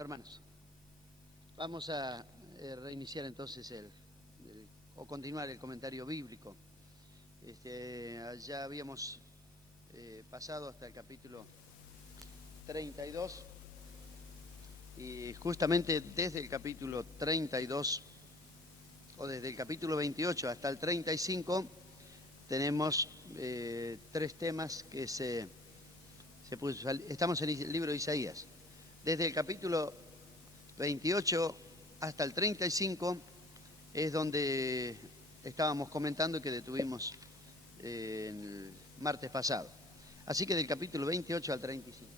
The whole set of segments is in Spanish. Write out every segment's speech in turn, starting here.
Hermanos, vamos a reiniciar entonces o continuar el comentario bíblico. Ya habíamos pasado hasta el capítulo 32 y justamente desde el capítulo 32 o desde el capítulo 28 hasta el 35 tenemos tres temas que estamos en el libro de Isaías. Desde el capítulo 28 hasta el 35 es donde estábamos comentando que detuvimos el martes pasado. Así que del capítulo 28 al 35.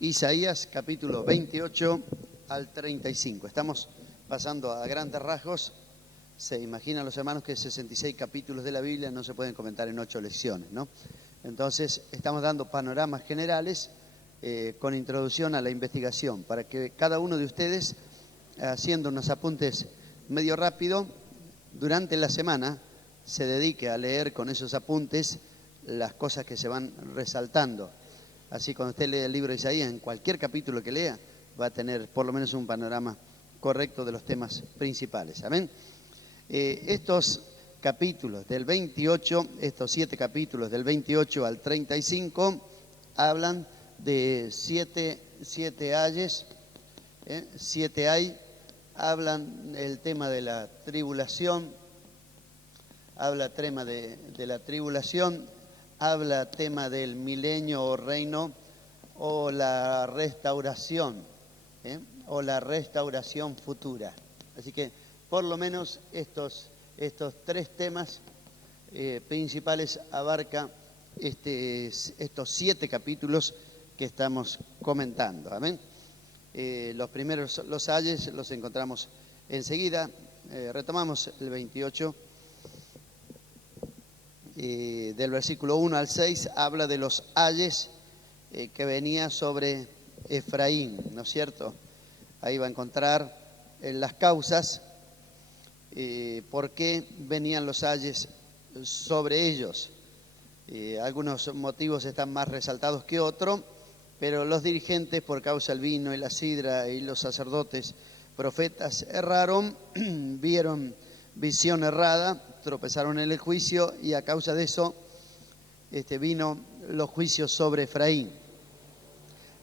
Isaías capítulo 28 al 35. Estamos pasando a grandes rasgos. Se imaginan los hermanos que 66 capítulos de la Biblia no se pueden comentar en 8 lecciones, ¿no? Entonces estamos dando panoramas generales con introducción a la investigación, para que cada uno de ustedes, haciendo unos apuntes medio rápido, durante la semana se dedique a leer con esos apuntes las cosas que se van resaltando. Así cuando usted lee el libro de Isaías, en cualquier capítulo que lea, va a tener por lo menos un panorama correcto de los temas principales. Amén. Estos capítulos del 28, estos 7 capítulos del 28 al 35, hablan de siete ayes, 7 ay, hablan el tema de la tribulación, habla tema de la tribulación, habla tema del milenio o reino o la restauración, o la restauración futura. Así que por lo menos estos tres temas principales abarca estos 7 capítulos que estamos comentando. Amén. Los primeros, los ayes, los encontramos enseguida. Retomamos el 28. Del versículo 1 al 6 habla de los ayes que venía sobre Efraín, ¿no es cierto? Ahí va a encontrar las causas por qué venían los ayes sobre ellos. Algunos motivos están más resaltados que otros, pero los dirigentes, por causa del vino y la sidra, y los sacerdotes, profetas, erraron, vieron visión errada, tropezaron en el juicio, y a causa de eso vino los juicios sobre Efraín.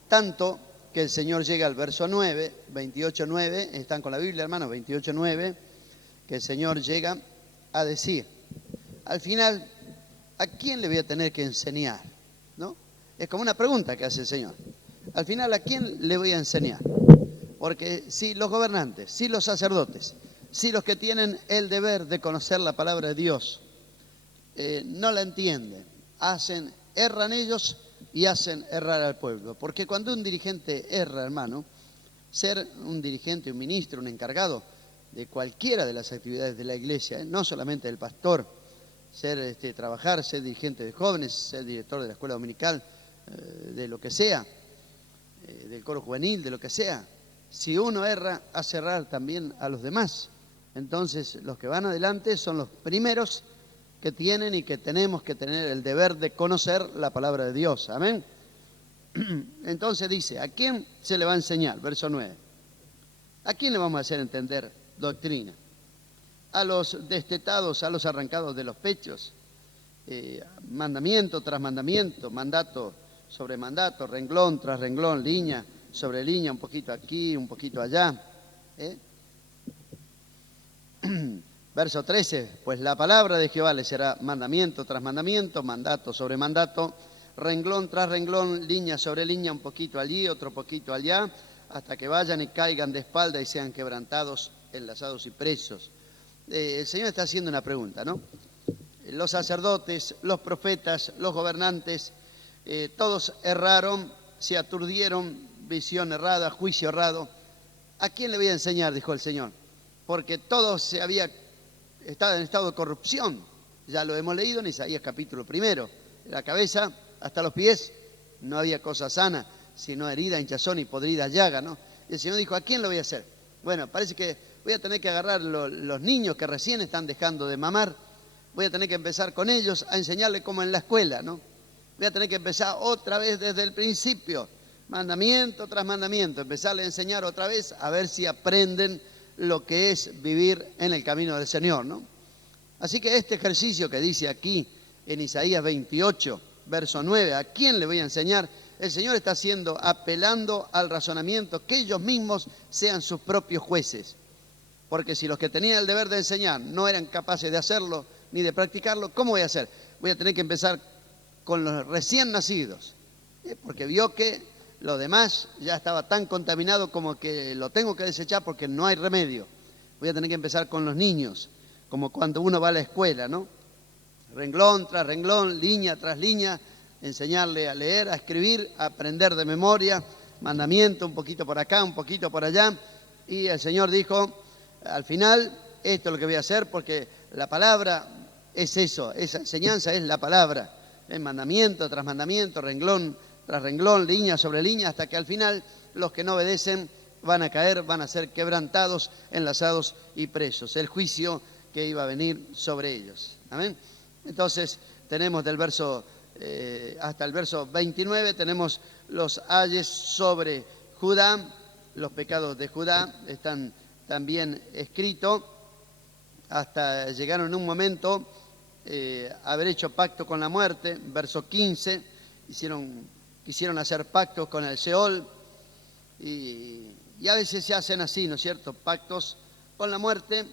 Tanto que el Señor llega al verso 9, 28:9, están con la Biblia, hermanos, 28:9, que el Señor llega a decir, al final, ¿a quién le voy a tener que enseñar? ¿No? Es como una pregunta que hace el Señor. Al final, ¿a quién le voy a enseñar? Porque si los gobernantes, si los sacerdotes, si los que tienen el deber de conocer la palabra de Dios no la entienden, erran ellos y hacen errar al pueblo. Porque cuando un dirigente erra, hermano, ser un dirigente, un ministro, un encargado de cualquiera de las actividades de la iglesia, no solamente del pastor, trabajar, ser dirigente de jóvenes, ser director de la escuela dominical, de lo que sea, del coro juvenil, de lo que sea, si uno erra, hace errar también a los demás. Entonces, los que van adelante son los primeros que tienen y que tenemos que tener el deber de conocer la palabra de Dios. Amén. Entonces dice, ¿a quién se le va a enseñar? Verso 9. ¿A quién le vamos a hacer entender doctrina? A los destetados, a los arrancados de los pechos, mandamiento tras mandamiento, mandato sobre mandato, renglón tras renglón, línea sobre línea, un poquito aquí, un poquito allá. Verso 13, pues la palabra de Jehová les será mandamiento tras mandamiento, mandato sobre mandato, renglón tras renglón, línea sobre línea, un poquito allí, otro poquito allá, hasta que vayan y caigan de espalda y sean quebrantados, enlazados y presos. El Señor está haciendo una pregunta, ¿no? Los sacerdotes, los profetas, los gobernantes, todos erraron, se aturdieron, visión errada, juicio errado. ¿A quién le voy a enseñar? Dijo el Señor. Porque todos estaban en estado de corrupción. Ya lo hemos leído en Isaías capítulo 1. De la cabeza hasta los pies no había cosa sana, sino herida, hinchazón y podrida llaga, ¿no? Y el Señor dijo, ¿a quién lo voy a hacer? Bueno, parece que voy a tener que agarrar los niños que recién están dejando de mamar, voy a tener que empezar con ellos a enseñarles como en la escuela, ¿no? Voy a tener que empezar otra vez desde el principio, mandamiento tras mandamiento, empezarles a enseñar otra vez a ver si aprenden lo que es vivir en el camino del Señor, ¿no? Así que este ejercicio que dice aquí en Isaías 28, verso 9, ¿a quién le voy a enseñar? El Señor está haciendo, apelando al razonamiento, que ellos mismos sean sus propios jueces. Porque si los que tenían el deber de enseñar no eran capaces de hacerlo ni de practicarlo, ¿cómo voy a hacer? Voy a tener que empezar con los recién nacidos, porque vio que lo demás ya estaba tan contaminado como que lo tengo que desechar porque no hay remedio. Voy a tener que empezar con los niños, como cuando uno va a la escuela, ¿no? Renglón tras renglón, línea tras línea, enseñarle a leer, a escribir, a aprender de memoria, mandamiento un poquito por acá, un poquito por allá. Y el Señor dijo, al final, esto es lo que voy a hacer porque la palabra es eso, esa enseñanza es la palabra. Es mandamiento tras mandamiento, renglón tras renglón, línea sobre línea, hasta que al final los que no obedecen van a caer, van a ser quebrantados, enlazados y presos. El juicio que iba a venir sobre ellos. Amén. Entonces tenemos del verso hasta el verso 29, tenemos los ayes sobre Judá, los pecados de Judá están también escritos, hasta llegaron en un momento haber hecho pacto con la muerte, verso 15, quisieron hacer pactos con el Seol, y a veces se hacen así, ¿no es cierto? Pactos con la muerte,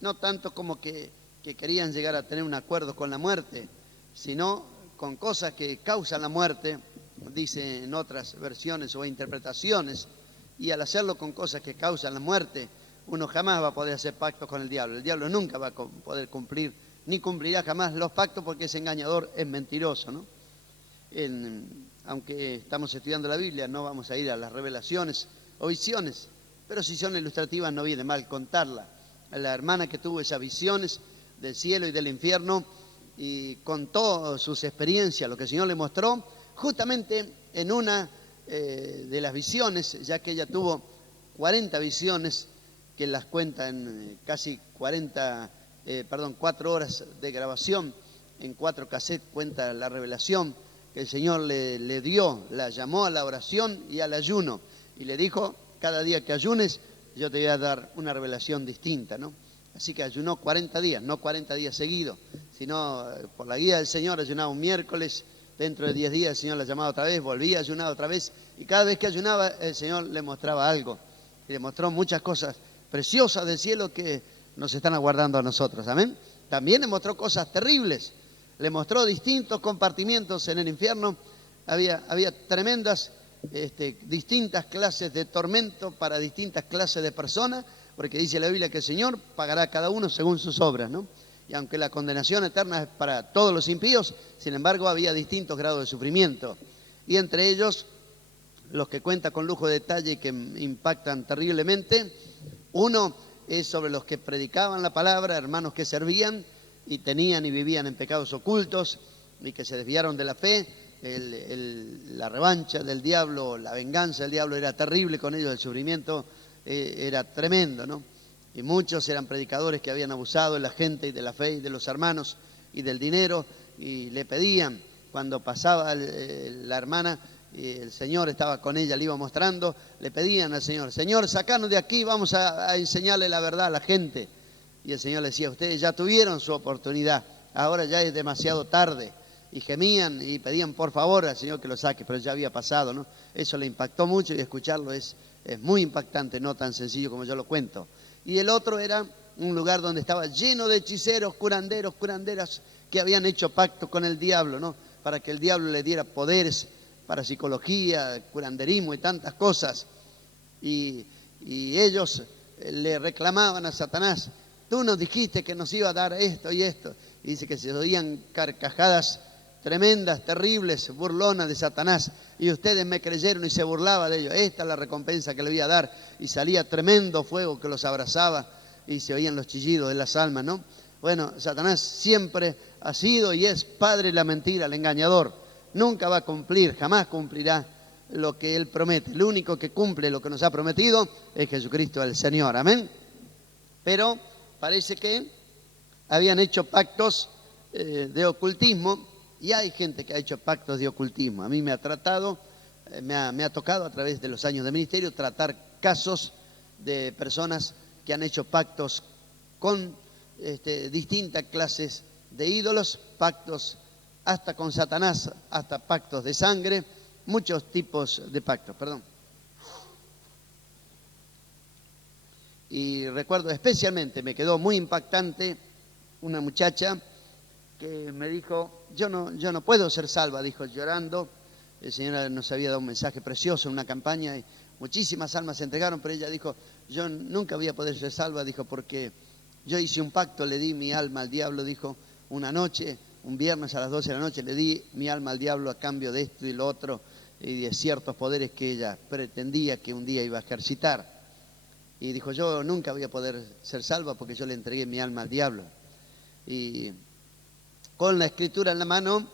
no tanto como que querían llegar a tener un acuerdo con la muerte, sino con cosas que causan la muerte, dice en otras versiones o interpretaciones, y al hacerlo con cosas que causan la muerte, uno jamás va a poder hacer pactos con el diablo. El diablo nunca va a poder cumplir, ni cumplirá jamás los pactos porque es engañador, es mentiroso, ¿no? Aunque estamos estudiando la Biblia, no vamos a ir a las revelaciones o visiones, pero si son ilustrativas no viene mal contarla. La hermana que tuvo esas visiones del cielo y del infierno y contó sus experiencias, lo que el Señor le mostró, justamente en una de las visiones, ya que ella tuvo 40 visiones, que las cuenta en casi 4 horas de grabación, en 4 cassettes cuenta la revelación que el Señor le dio, la llamó a la oración y al ayuno, y le dijo, cada día que ayunes, yo te voy a dar una revelación distinta, ¿no? Así que ayunó 40 días, no 40 días seguidos, sino por la guía del Señor ayunaba un miércoles, dentro de 10 días el Señor la llamaba otra vez, volvía a ayunar otra vez, y cada vez que ayunaba el Señor le mostraba algo, y le mostró muchas cosas preciosas del cielo que nos están aguardando a nosotros, amén. También le mostró cosas terribles, le mostró distintos compartimientos en el infierno, había tremendas, distintas clases de tormento para distintas clases de personas, porque dice la Biblia que el Señor pagará a cada uno según sus obras, ¿no? Y aunque la condenación eterna es para todos los impíos, sin embargo había distintos grados de sufrimiento. Y entre ellos, los que cuentan con lujo de detalle y que impactan terriblemente, uno es sobre los que predicaban la palabra, hermanos que servían y tenían y vivían en pecados ocultos y que se desviaron de la fe. La revancha del diablo, la venganza del diablo era terrible con ellos, el sufrimiento era tremendo, ¿no? Y muchos eran predicadores que habían abusado de la gente y de la fe y de los hermanos y del dinero, y le pedían, cuando pasaba la hermana y el Señor estaba con ella, le iba mostrando, le pedían al Señor, Señor, sacanos de aquí, vamos a enseñarle la verdad a la gente. Y el Señor le decía, ustedes ya tuvieron su oportunidad, ahora ya es demasiado tarde. Y gemían y pedían por favor al Señor que lo saque, pero ya había pasado, ¿no? Eso le impactó mucho y escucharlo es muy impactante, no tan sencillo como yo lo cuento. Y el otro era un lugar donde estaba lleno de hechiceros, curanderos, curanderas que habían hecho pacto con el diablo, ¿no? Para que el diablo le diera poderes para psicología, curanderismo y tantas cosas. Y ellos le reclamaban a Satanás, tú nos dijiste que nos iba a dar esto y esto. Y dice que se oían carcajadas tremendas, terribles, burlonas de Satanás, y ustedes me creyeron y se burlaba de ellos. Esta es la recompensa que le voy a dar. Y salía tremendo fuego que los abrazaba y se oían los chillidos de las almas, ¿no? Bueno, Satanás siempre ha sido y es padre de la mentira, el engañador. Nunca va a cumplir, jamás cumplirá lo que él promete. El único que cumple lo que nos ha prometido es Jesucristo el Señor, amén. Pero parece que habían hecho pactos de ocultismo, y hay gente que ha hecho pactos de ocultismo. A mí me ha tocado a través de los años de ministerio tratar casos de personas que han hecho pactos con distintas clases de ídolos, pactos hasta con Satanás, hasta pactos de sangre, muchos tipos de pactos, perdón. Y recuerdo especialmente, me quedó muy impactante una muchacha que me dijo, yo no puedo ser salva, dijo llorando. El Señor nos había dado un mensaje precioso en una campaña y muchísimas almas se entregaron, pero ella dijo, yo nunca voy a poder ser salva, dijo, porque yo hice un pacto, le di mi alma al diablo, dijo, una noche, un viernes a las 12 de la noche, le di mi alma al diablo a cambio de esto y lo otro y de ciertos poderes que ella pretendía que un día iba a ejercitar. Y dijo, yo nunca voy a poder ser salva porque yo le entregué mi alma al diablo. Y con la escritura en la mano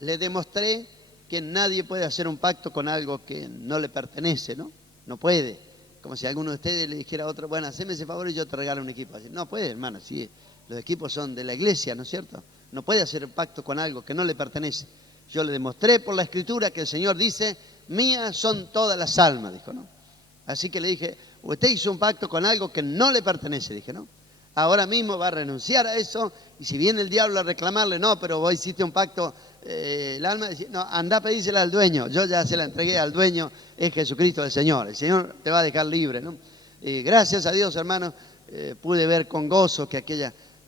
le demostré que nadie puede hacer un pacto con algo que no le pertenece, ¿no? No puede. Como si alguno de ustedes le dijera a otro, bueno, haceme ese favor y yo te regalo un equipo. Así, no puede, hermano, sí, los equipos son de la iglesia, ¿no es cierto? No puede hacer un pacto con algo que no le pertenece. Yo le demostré por la escritura que el Señor dice, mías son todas las almas, dijo, ¿no? Así que le dije, usted hizo un pacto con algo que no le pertenece, dije, ¿no? Ahora mismo va a renunciar a eso, y si viene el diablo a reclamarle, no, pero vos hiciste un pacto, el alma, no, anda a pedírsela al dueño, yo ya se la entregué al dueño, es Jesucristo el Señor te va a dejar libre, ¿no? Y gracias a Dios, hermano, pude ver con gozo que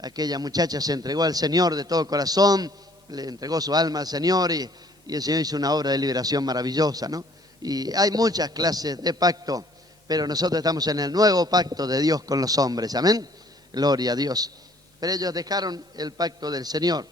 aquella muchacha se entregó al Señor de todo corazón, le entregó su alma al Señor y el Señor hizo una obra de liberación maravillosa, ¿no? Y hay muchas clases de pacto, pero nosotros estamos en el nuevo pacto de Dios con los hombres, amén. Gloria a Dios. Pero ellos dejaron el pacto del Señor.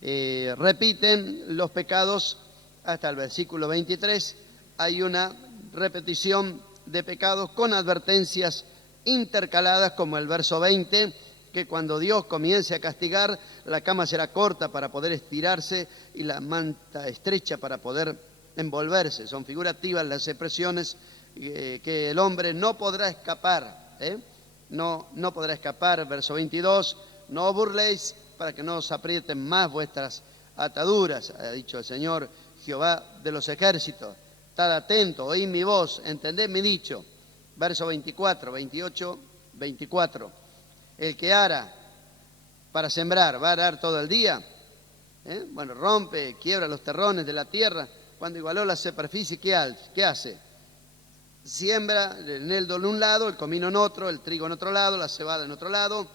Repiten los pecados hasta el versículo 23. Hay una repetición de pecados con advertencias intercaladas, como el verso 20, que cuando Dios comience a castigar, la cama será corta para poder estirarse y la manta estrecha para poder envolverse. Son figurativas las expresiones que el hombre no podrá escapar, No podrá escapar, verso 22, no os burléis para que no os aprieten más vuestras ataduras, ha dicho el Señor Jehová de los ejércitos. Estad atento, oíd mi voz, entended mi dicho. Verso 24, 28, 24. El que ara para sembrar, ¿va a arar todo el día? Bueno, rompe, quiebra los terrones de la tierra. Cuando igualó la superficie, ¿qué hace? Siembra el eneldo en un lado, el comino en otro, el trigo en otro lado, la cebada en otro lado,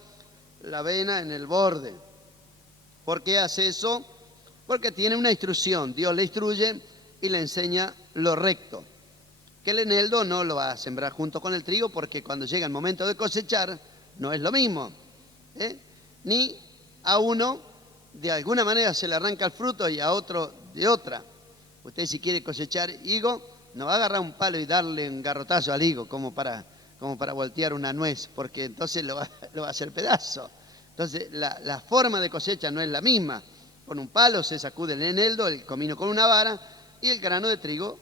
la avena en el borde. ¿Por qué hace eso? Porque tiene una instrucción. Dios le instruye y le enseña lo recto. Que el eneldo no lo va a sembrar junto con el trigo porque cuando llega el momento de cosechar no es lo mismo. Ni a uno de alguna manera se le arranca el fruto y a otro de otra. Usted si quiere cosechar higo, no va a agarrar un palo y darle un garrotazo al higo como para voltear una nuez, porque entonces lo va a hacer pedazo. Entonces la forma de cosecha no es la misma. Con un palo se sacude el eneldo, el comino con una vara y el grano de trigo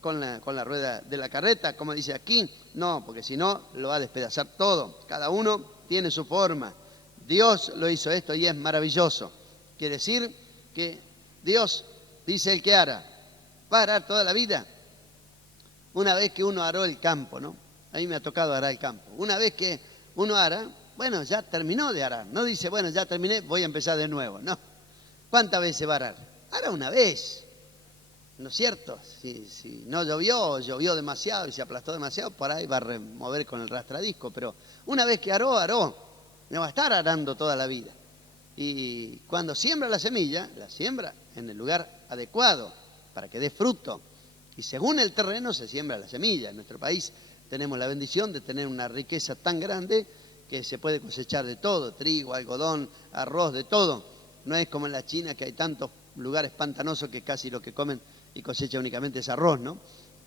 con la rueda de la carreta, como dice aquí. No, porque si no lo va a despedazar todo. Cada uno tiene su forma. Dios lo hizo esto y es maravilloso. Quiere decir que Dios dice el que ara, va a arar toda la vida. Una vez que uno aró el campo, ¿no? A mí me ha tocado arar el campo. Una vez que uno ara, bueno, ya terminó de arar. No dice, bueno, ya terminé, voy a empezar de nuevo. No. ¿Cuántas veces va a arar? Ara una vez. ¿No es cierto? Si no llovió, o llovió demasiado y se aplastó demasiado, por ahí va a remover con el rastradisco. Pero una vez que aró, no va a estar arando toda la vida. Y cuando siembra la semilla, la siembra en el lugar adecuado para que dé fruto. Y según el terreno se siembra la semilla. En nuestro país tenemos la bendición de tener una riqueza tan grande que se puede cosechar de todo, trigo, algodón, arroz, de todo. No es como en la China que hay tantos lugares pantanosos que casi lo que comen y cosecha únicamente es arroz, ¿no?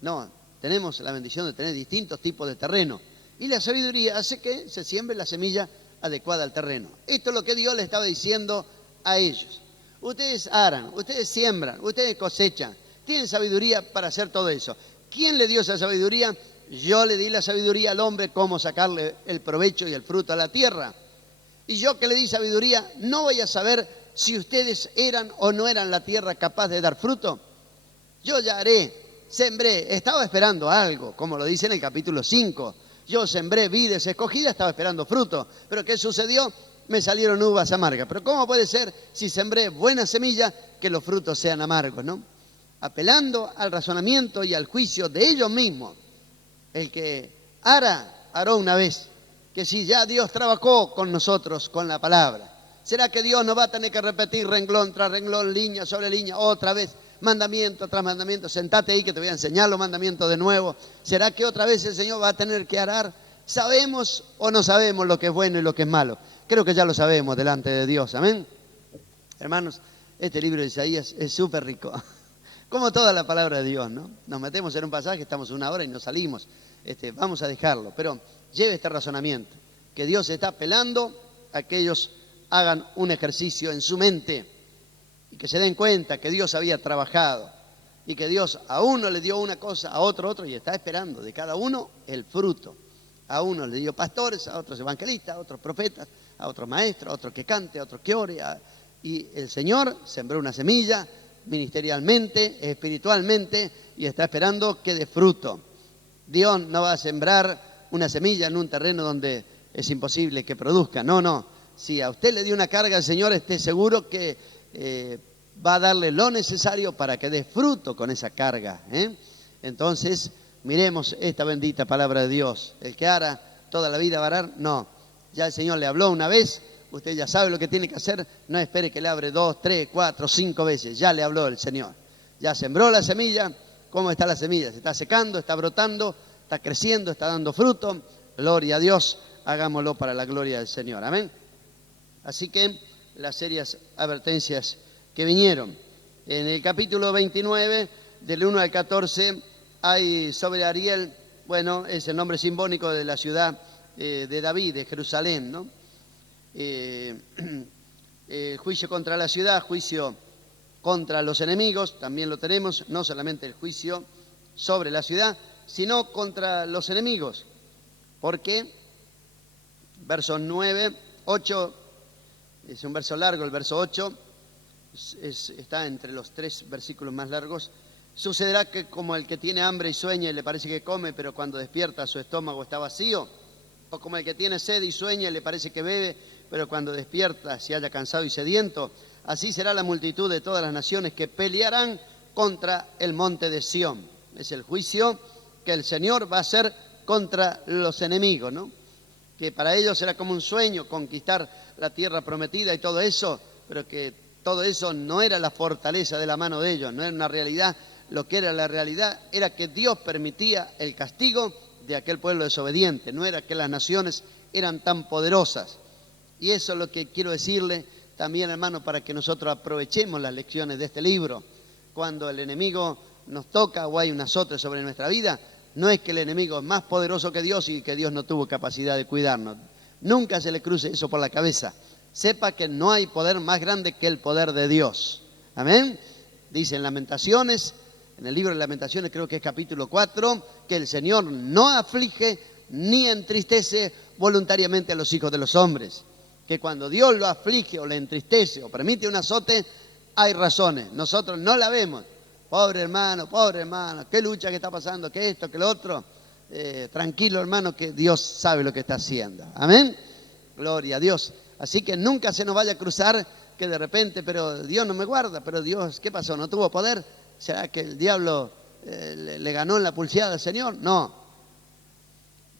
No, tenemos la bendición de tener distintos tipos de terreno. Y la sabiduría hace que se siembre la semilla adecuada al terreno. Esto es lo que Dios le estaba diciendo a ellos. Ustedes aran, ustedes siembran, ustedes cosechan, tienen sabiduría para hacer todo eso. ¿Quién le dio esa sabiduría? Yo le di la sabiduría al hombre cómo sacarle el provecho y el fruto a la tierra. Y yo que le di sabiduría, ¿no voy a saber si ustedes eran o no eran la tierra capaz de dar fruto? Yo ya haré, sembré, estaba esperando algo, como lo dice en el capítulo 5. Yo sembré vides escogidas, estaba esperando fruto. Pero ¿qué sucedió? Me salieron uvas amargas. Pero ¿cómo puede ser si sembré buena semilla que los frutos sean amargos, no? Apelando al razonamiento y al juicio de ellos mismos. El que hará una vez. Que si ya Dios trabajó con nosotros, con la palabra, ¿será que Dios no va a tener que repetir renglón tras renglón, línea sobre línea, otra vez, mandamiento tras mandamiento? Sentate ahí que te voy a enseñar los mandamientos de nuevo. ¿Será que otra vez el Señor va a tener que arar? ¿Sabemos o no sabemos lo que es bueno y lo que es malo? Creo que ya lo sabemos delante de Dios, amén. Hermanos, este libro de Isaías es súper rico, como toda la palabra de Dios, ¿no? Nos metemos en un pasaje, estamos una hora y nos salimos. Vamos a dejarlo, pero lleve este razonamiento, que Dios está apelando a que ellos hagan un ejercicio en su mente y que se den cuenta que Dios había trabajado y que Dios a uno le dio una cosa, a otro, y está esperando de cada uno el fruto. A uno le dio pastores, a otros evangelistas, a otros profetas, a otros maestros, a otros que cante, a otros que ore. Y el Señor sembró una semilla ministerialmente, espiritualmente, y está esperando que dé fruto. Dios no va a sembrar una semilla en un terreno donde es imposible que produzca. No. Si a usted le dio una carga al Señor, esté seguro que va a darle lo necesario para que dé fruto con esa carga. Entonces, miremos esta bendita palabra de Dios. El que ara toda la vida va a arar, no. Ya el Señor le habló una vez, usted ya sabe lo que tiene que hacer, no espere que le hable 2, 3, 4, 5 veces. Ya le habló el Señor. Ya sembró la semilla. ¿Cómo está la semilla? Se está secando, está brotando, está creciendo, está dando fruto. Gloria a Dios, hagámoslo para la gloria del Señor. Amén. Así que las serias advertencias que vinieron. En el capítulo 29, del 1 al 14, hay sobre Ariel, bueno, es el nombre simbólico de la ciudad de David, de Jerusalén, ¿no? Juicio contra la ciudad, juicio contra los enemigos, también lo tenemos, no solamente el juicio sobre la ciudad, sino contra los enemigos. Porque versos 9, 8, es un verso largo, el verso 8, está entre los 3 versículos más largos. Sucederá que como el que tiene hambre y sueña y le parece que come, pero cuando despierta su estómago está vacío, o como el que tiene sed y sueña y le parece que bebe, pero cuando despierta se halla cansado y sediento. Así será la multitud de todas las naciones que pelearán contra el monte de Sión. Es el juicio que el Señor va a hacer contra los enemigos, ¿no? Que para ellos será como un sueño conquistar la tierra prometida y todo eso, pero que todo eso no era la fortaleza de la mano de ellos, no era una realidad. Lo que era la realidad era que Dios permitía el castigo de aquel pueblo desobediente, no era que las naciones eran tan poderosas. Y eso es lo que quiero decirle también, hermano, para que nosotros aprovechemos las lecciones de este libro. Cuando el enemigo nos toca o hay un azote sobre nuestra vida, no es que el enemigo es más poderoso que Dios y que Dios no tuvo capacidad de cuidarnos. Nunca se le cruce eso por la cabeza. Sepa que no hay poder más grande que el poder de Dios. Amén. Dice en Lamentaciones, en el libro de Lamentaciones, creo que es capítulo 4, que el Señor no aflige ni entristece voluntariamente a los hijos de los hombres. Que cuando Dios lo aflige o le entristece o permite un azote, hay razones. Nosotros no la vemos. Pobre hermano, qué lucha que está pasando, que esto, que lo otro. Tranquilo, hermano, que Dios sabe lo que está haciendo. Amén. Gloria a Dios. Así que nunca se nos vaya a cruzar que de repente, pero Dios no me guarda, pero Dios, ¿qué pasó? ¿No tuvo poder? ¿Será que el diablo le ganó en la pulseada al Señor? No.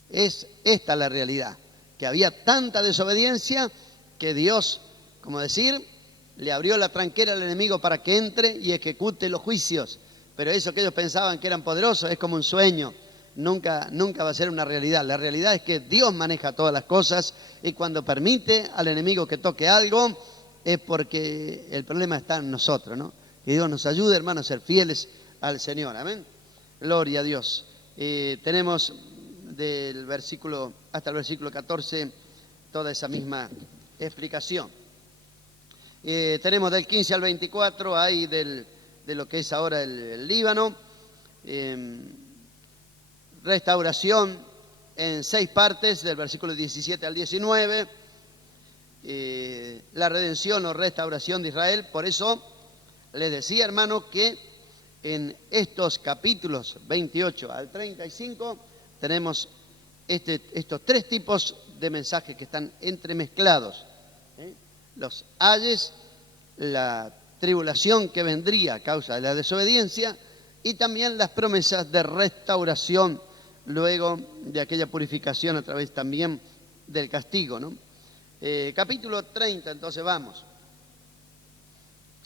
Es esta la realidad. Que había tanta desobediencia que Dios, como decir, le abrió la tranquera al enemigo para que entre y ejecute los juicios. Pero eso que ellos pensaban que eran poderosos es como un sueño. Nunca va a ser una realidad. La realidad es que Dios maneja todas las cosas y cuando permite al enemigo que toque algo es porque el problema está en nosotros, ¿no? Que Dios nos ayude, hermanos, a ser fieles al Señor. Amén. Gloria a Dios. Tenemos del versículo hasta el versículo 14 toda esa misma explicación. Tenemos del 15 al 24 ahí de lo que es ahora el Líbano. Restauración en 6 partes, del versículo 17 al 19. la redención o restauración de Israel. Por eso les decía, hermano, que en estos capítulos 28 al 35 tenemos estos tres tipos de mensajes que están entremezclados. Los ayes, la tribulación que vendría a causa de la desobediencia y también las promesas de restauración luego de aquella purificación a través también del castigo, ¿no? Capítulo 30, entonces vamos.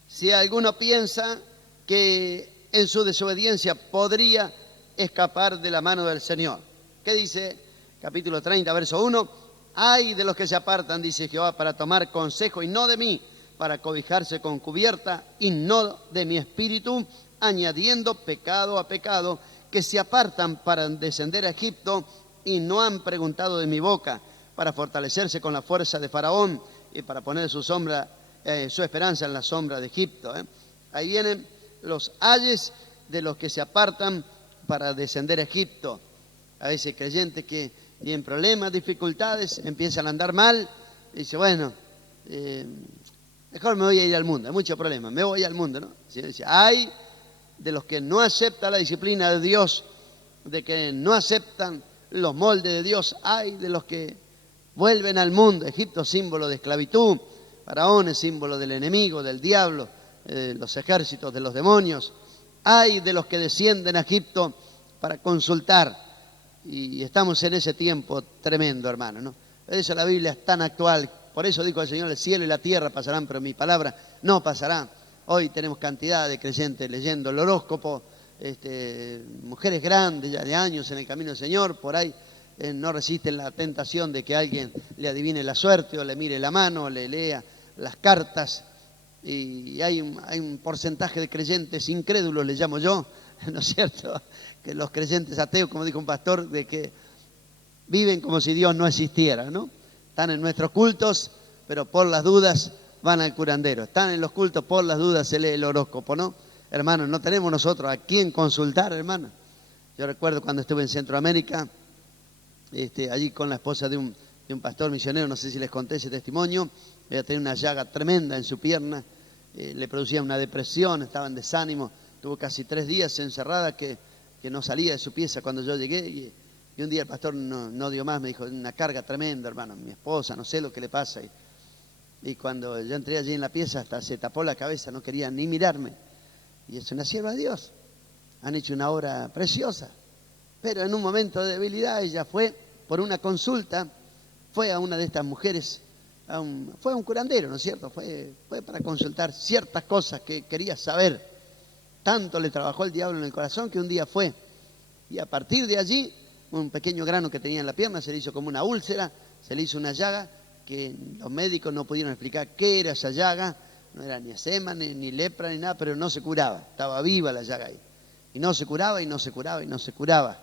Si alguno piensa que en su desobediencia podría escapar de la mano del Señor. ¿Qué dice? Capítulo 30, verso 1. Ay de los que se apartan, dice Jehová, para tomar consejo y no de mí, para cobijarse con cubierta y no de mi espíritu, añadiendo pecado a pecado, que se apartan para descender a Egipto y no han preguntado de mi boca, para fortalecerse con la fuerza de Faraón y para poner su esperanza en la sombra de Egipto. Ahí vienen los ayes de los que se apartan para descender a Egipto. A veces creyentes que tienen problemas, dificultades, empiezan a andar mal, y dice, bueno, mejor me voy a ir al mundo, hay muchos problemas, me voy al mundo, ¿no? Dice, hay de los que no aceptan la disciplina de Dios, de que no aceptan los moldes de Dios, hay de los que vuelven al mundo. Egipto, símbolo de esclavitud, Faraón es símbolo del enemigo, del diablo, los ejércitos de los demonios. Hay de los que descienden a Egipto para consultar, y estamos en ese tiempo tremendo, hermano, ¿no? Por eso la Biblia es tan actual, por eso dijo el Señor, el cielo y la tierra pasarán, pero mi palabra no pasará. Hoy tenemos cantidad de creyentes leyendo el horóscopo, mujeres grandes ya de años en el camino del Señor, por ahí no resisten la tentación de que alguien le adivine la suerte o le mire la mano o le lea las cartas. Y hay un porcentaje de creyentes incrédulos, le llamo yo, ¿no es cierto? Que los creyentes ateos, como dijo un pastor, de que viven como si Dios no existiera, ¿no? Están en nuestros cultos, pero por las dudas van al curandero. Están en los cultos, por las dudas se lee el horóscopo, ¿no? Hermanos, no tenemos nosotros a quién consultar, hermano. Yo recuerdo cuando estuve en Centroamérica, allí con la esposa de un pastor misionero, no sé si les conté ese testimonio, ella tenía una llaga tremenda en su pierna, le producía una depresión, estaba en desánimo, tuvo casi 3 días encerrada que no salía de su pieza cuando yo llegué, y un día el pastor no dio más, me dijo, una carga tremenda, hermano, mi esposa, no sé lo que le pasa. Y cuando yo entré allí en la pieza, hasta se tapó la cabeza, no quería ni mirarme. Y es una sierva de Dios, han hecho una obra preciosa, pero en un momento de debilidad ella fue por una consulta, fue a una de estas mujeres, fue a un curandero, ¿no es cierto? Fue para consultar ciertas cosas que quería saber. Tanto le trabajó el diablo en el corazón que un día fue. Y a partir de allí, un pequeño grano que tenía en la pierna se le hizo como una úlcera, se le hizo una llaga que los médicos no pudieron explicar qué era esa llaga, no era ni eczema, ni lepra, ni nada, pero no se curaba, estaba viva la llaga ahí. Y no se curaba, y no se curaba, y no se curaba.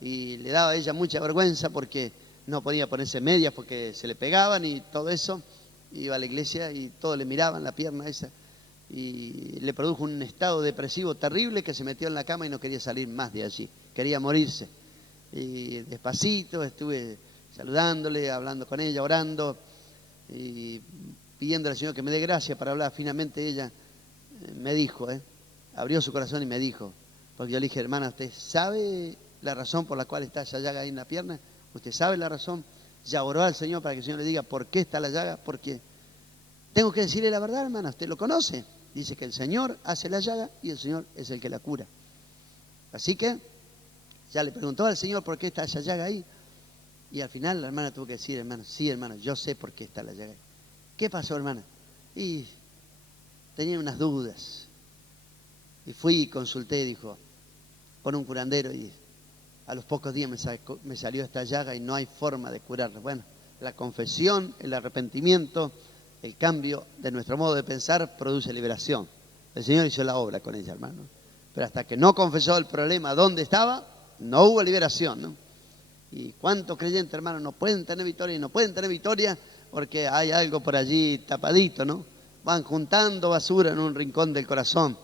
Y le daba a ella mucha vergüenza porque no podía ponerse medias porque se le pegaban y todo eso. Iba a la iglesia y todos le miraban la pierna esa. Y le produjo un estado depresivo terrible que se metió en la cama y no quería salir más de allí. Quería morirse. Y despacito estuve saludándole, hablando con ella, orando y pidiéndole al Señor que me dé gracia para hablar. Finalmente ella me dijo, abrió su corazón y me dijo, porque yo le dije, hermana, ¿usted sabe la razón por la cual está esa llaga ahí en la pierna? ¿Usted sabe la razón? Ya oró al Señor para que el Señor le diga por qué está la llaga, porque tengo que decirle la verdad, hermana, usted lo conoce. Dice que el Señor hace la llaga y el Señor es el que la cura. Así que ya le preguntó al Señor por qué está esa llaga ahí. Y al final la hermana tuvo que decir, hermano, sí, hermano, yo sé por qué está la llaga ahí. ¿Qué pasó, hermana? Y tenía unas dudas. Y fui y consulté, dijo, con un curandero, y a los pocos días me salió esta llaga y no hay forma de curarla. Bueno, la confesión, el arrepentimiento, el cambio de nuestro modo de pensar produce liberación. El Señor hizo la obra con ella, hermano. Pero hasta que no confesó el problema dónde estaba, no hubo liberación, ¿no? Y cuántos creyentes, hermano, no pueden tener victoria y no pueden tener victoria porque hay algo por allí tapadito, ¿no? Van juntando basura en un rincón del corazón.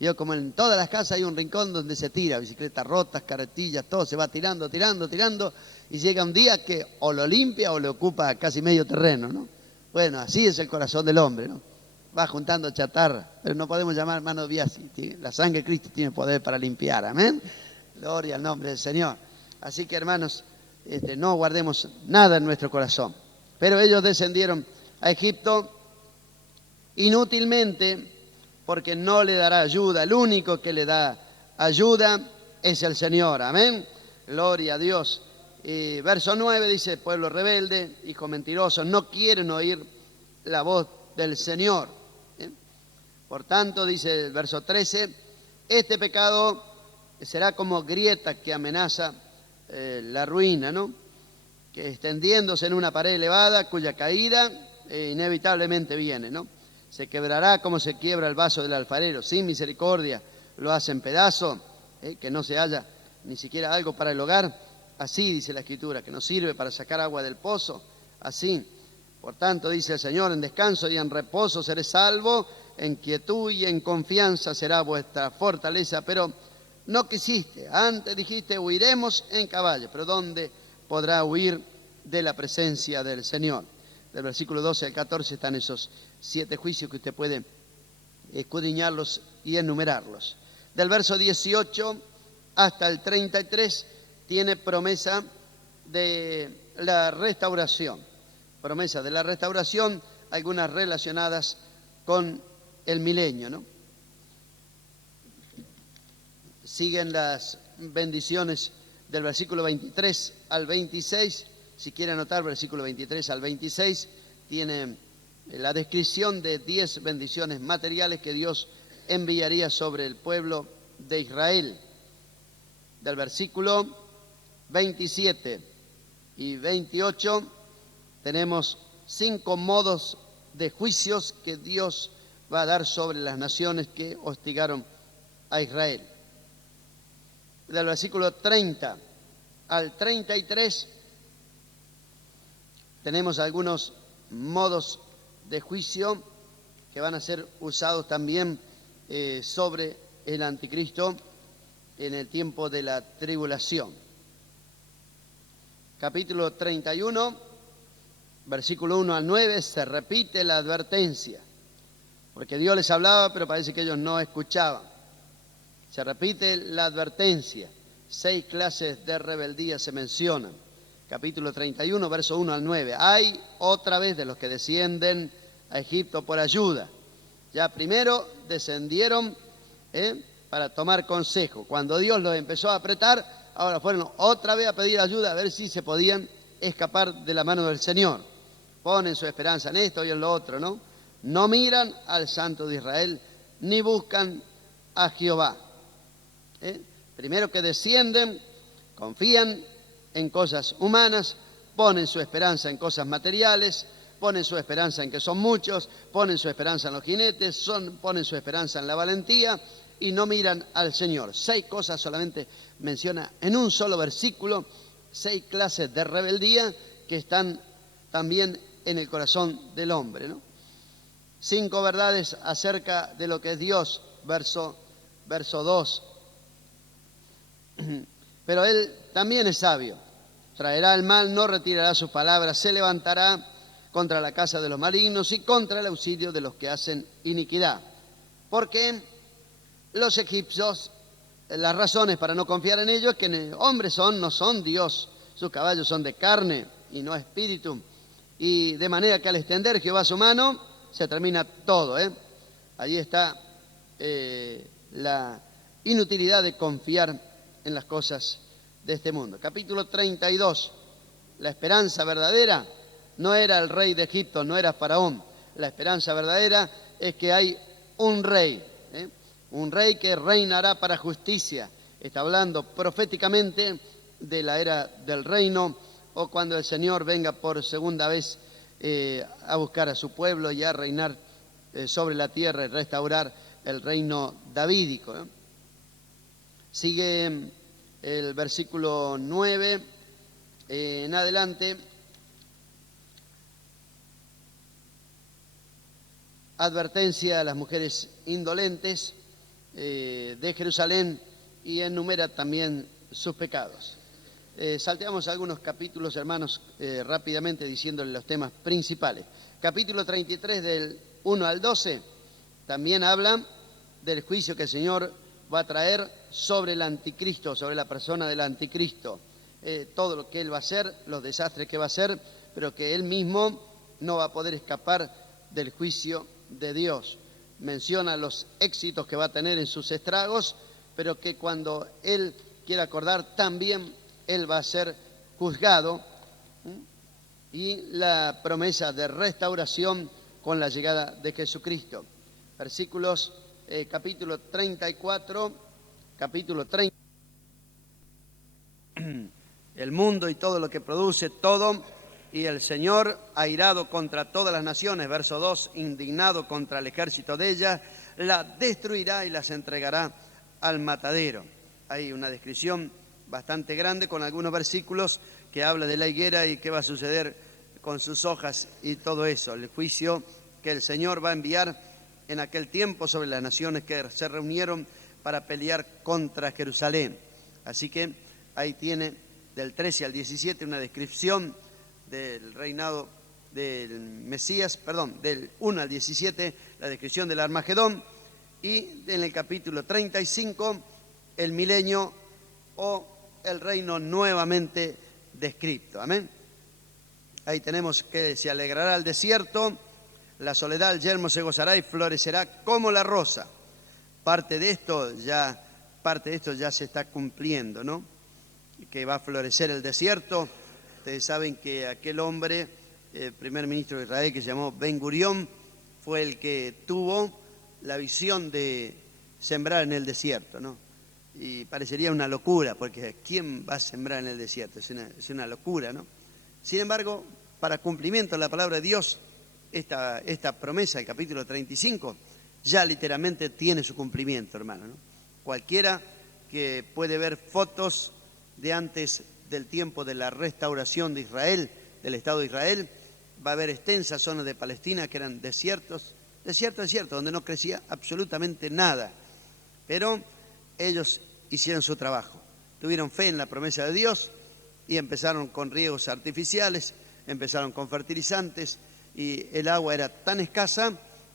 Yo, como en todas las casas hay un rincón donde se tira, bicicletas rotas, carretillas, todo se va tirando, y llega un día que o lo limpia o le ocupa casi medio terreno, ¿no? Bueno, así es el corazón del hombre, ¿no? Va juntando chatarra, pero no podemos llamar hermano Biasi. La sangre de Cristo tiene poder para limpiar, amén. Gloria al nombre del Señor. Así que hermanos, no guardemos nada en nuestro corazón. Pero ellos descendieron a Egipto inútilmente porque no le dará ayuda. El único que le da ayuda es el Señor, amén. Gloria a Dios. Verso 9 dice, pueblo rebelde, hijo mentiroso, no quieren oír la voz del Señor. Por tanto, dice el verso 13, este pecado será como grieta que amenaza la ruina, ¿no? Que extendiéndose en una pared elevada, cuya caída inevitablemente viene, ¿no? Se quebrará como se quiebra el vaso del alfarero, sin misericordia lo hacen pedazo, que no se halla ni siquiera algo para el hogar. Así dice la Escritura, que no sirve para sacar agua del pozo. Así, por tanto, dice el Señor, en descanso y en reposo seré salvo, en quietud y en confianza será vuestra fortaleza. Pero no quisiste, antes dijiste, huiremos en caballo. Pero ¿dónde podrá huir de la presencia del Señor? Del versículo 12 al 14 están esos 7 juicios que usted puede escudriñarlos y enumerarlos. Del verso 18 hasta el 33 tiene promesa de la restauración. Promesa de la restauración, algunas relacionadas con el milenio, ¿no? Siguen las bendiciones del versículo 23 al 26. Si quiere anotar, versículo 23 al 26, tiene la descripción de 10 bendiciones materiales que Dios enviaría sobre el pueblo de Israel. Del versículo 27 y 28 tenemos 5 modos de juicios que Dios va a dar sobre las naciones que hostigaron a Israel. Del versículo 30 al 33 tenemos algunos modos de juicio que van a ser usados también sobre el anticristo en el tiempo de la tribulación. Capítulo 31, versículo 1 al 9, se repite la advertencia, porque Dios les hablaba, pero parece que ellos no escuchaban. Se repite la advertencia. 6 clases de rebeldía se mencionan. Capítulo 31, verso 1 al 9. Hay otra vez de los que descienden a Egipto por ayuda. Ya primero descendieron para tomar consejo. Cuando Dios los empezó a apretar, ahora fueron otra vez a pedir ayuda a ver si se podían escapar de la mano del Señor. Ponen su esperanza en esto y en lo otro, ¿no? No miran al Santo de Israel ni buscan a Jehová. Primero que descienden, confían en cosas humanas, ponen su esperanza en cosas materiales, ponen su esperanza en que son muchos, ponen su esperanza en los jinetes, ponen su esperanza en la valentía y no miran al Señor. 6 cosas solamente menciona en un solo versículo, 6 clases de rebeldía que están también en el corazón del hombre, ¿no? 5 verdades acerca de lo que es Dios, verso 2. Pero Él también es sabio, traerá el mal, no retirará sus palabras, se levantará contra la casa de los malignos y contra el auxilio de los que hacen iniquidad. Porque los egipcios, las razones para no confiar en ellos es que hombres no son Dios, sus caballos son de carne y no espíritu. Y de manera que al extender Jehová su mano, se termina todo. Allí está la inutilidad de confiar en las cosas de este mundo. Capítulo 32. La esperanza verdadera no era el rey de Egipto, no era Faraón. La esperanza verdadera es que hay un rey que reinará para justicia. Está hablando proféticamente de la era del reino o cuando el Señor venga por segunda vez a buscar a su pueblo y a reinar sobre la tierra y restaurar el reino davídico, ¿no? Sigue el versículo 9 en adelante. Advertencia a las mujeres indolentes de Jerusalén y enumera también sus pecados. Salteamos algunos capítulos, hermanos, rápidamente diciéndoles los temas principales. Capítulo 33 del 1 al 12 también habla del juicio que el Señor va a traer sobre el anticristo, sobre la persona del anticristo. Todo lo que Él va a hacer, los desastres que va a hacer, pero que Él mismo no va a poder escapar del juicio de Dios. Menciona los éxitos que va a tener en sus estragos, pero que cuando Él quiera acordar también Él va a ser juzgado, y la promesa de restauración con la llegada de Jesucristo. Versículos, capítulo 34, capítulo 30. El mundo y todo lo que produce, todo, y el Señor airado contra todas las naciones, verso 2, indignado contra el ejército de ellas, la destruirá y las entregará al matadero. Hay una descripción bastante grande con algunos versículos que habla de la higuera y qué va a suceder con sus hojas y todo eso, el juicio que el Señor va a enviar en aquel tiempo sobre las naciones que se reunieron para pelear contra Jerusalén. Así que ahí tiene del 13 al 17 una descripción del reinado del Mesías, del 1 al 17 la descripción del Armagedón, y en el capítulo 35 el milenio o el reino nuevamente descrito. Amén. Ahí tenemos que se alegrará el desierto, la soledad, el yermo se gozará y florecerá como la rosa. Parte de esto ya se está cumpliendo, ¿no? Que va a florecer el desierto. Ustedes saben que aquel hombre, el primer ministro de Israel, que se llamó Ben Gurión, fue el que tuvo la visión de sembrar en el desierto, ¿no? Y parecería una locura, porque ¿quién va a sembrar en el desierto? Es una locura, ¿no? Sin embargo, para cumplimiento de la palabra de Dios, esta promesa, el capítulo 35, ya literalmente tiene su cumplimiento, hermano, ¿no? Cualquiera que puede ver fotos de antes del tiempo de la restauración de Israel, del Estado de Israel, va a ver extensas zonas de Palestina que eran desiertos, donde no crecía absolutamente nada. Pero ellos hicieron su trabajo, tuvieron fe en la promesa de Dios y empezaron con riegos artificiales, empezaron con fertilizantes, y el agua era tan escasa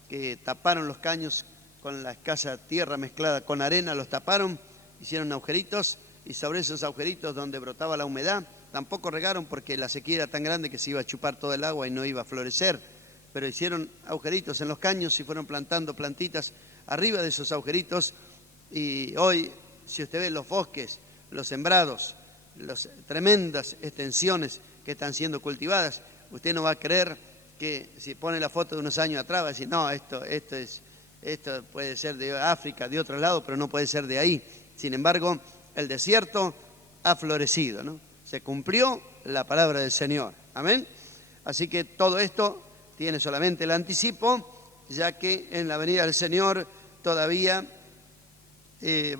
que taparon los caños con la escasa tierra mezclada con arena, los taparon, hicieron agujeritos, y sobre esos agujeritos donde brotaba la humedad, tampoco regaron porque la sequía era tan grande que se iba a chupar todo el agua y no iba a florecer, pero hicieron agujeritos en los caños y fueron plantando plantitas arriba de esos agujeritos. Y hoy, si usted ve los bosques, los sembrados, las tremendas extensiones que están siendo cultivadas, usted no va a creer que si pone la foto de unos años atrás va a decir, no, esto puede ser de África, de otro lado, pero no puede ser de ahí. Sin embargo, el desierto ha florecido, ¿no? Se cumplió la palabra del Señor. Amén. Así que todo esto tiene solamente el anticipo, ya que en la venida del Señor todavía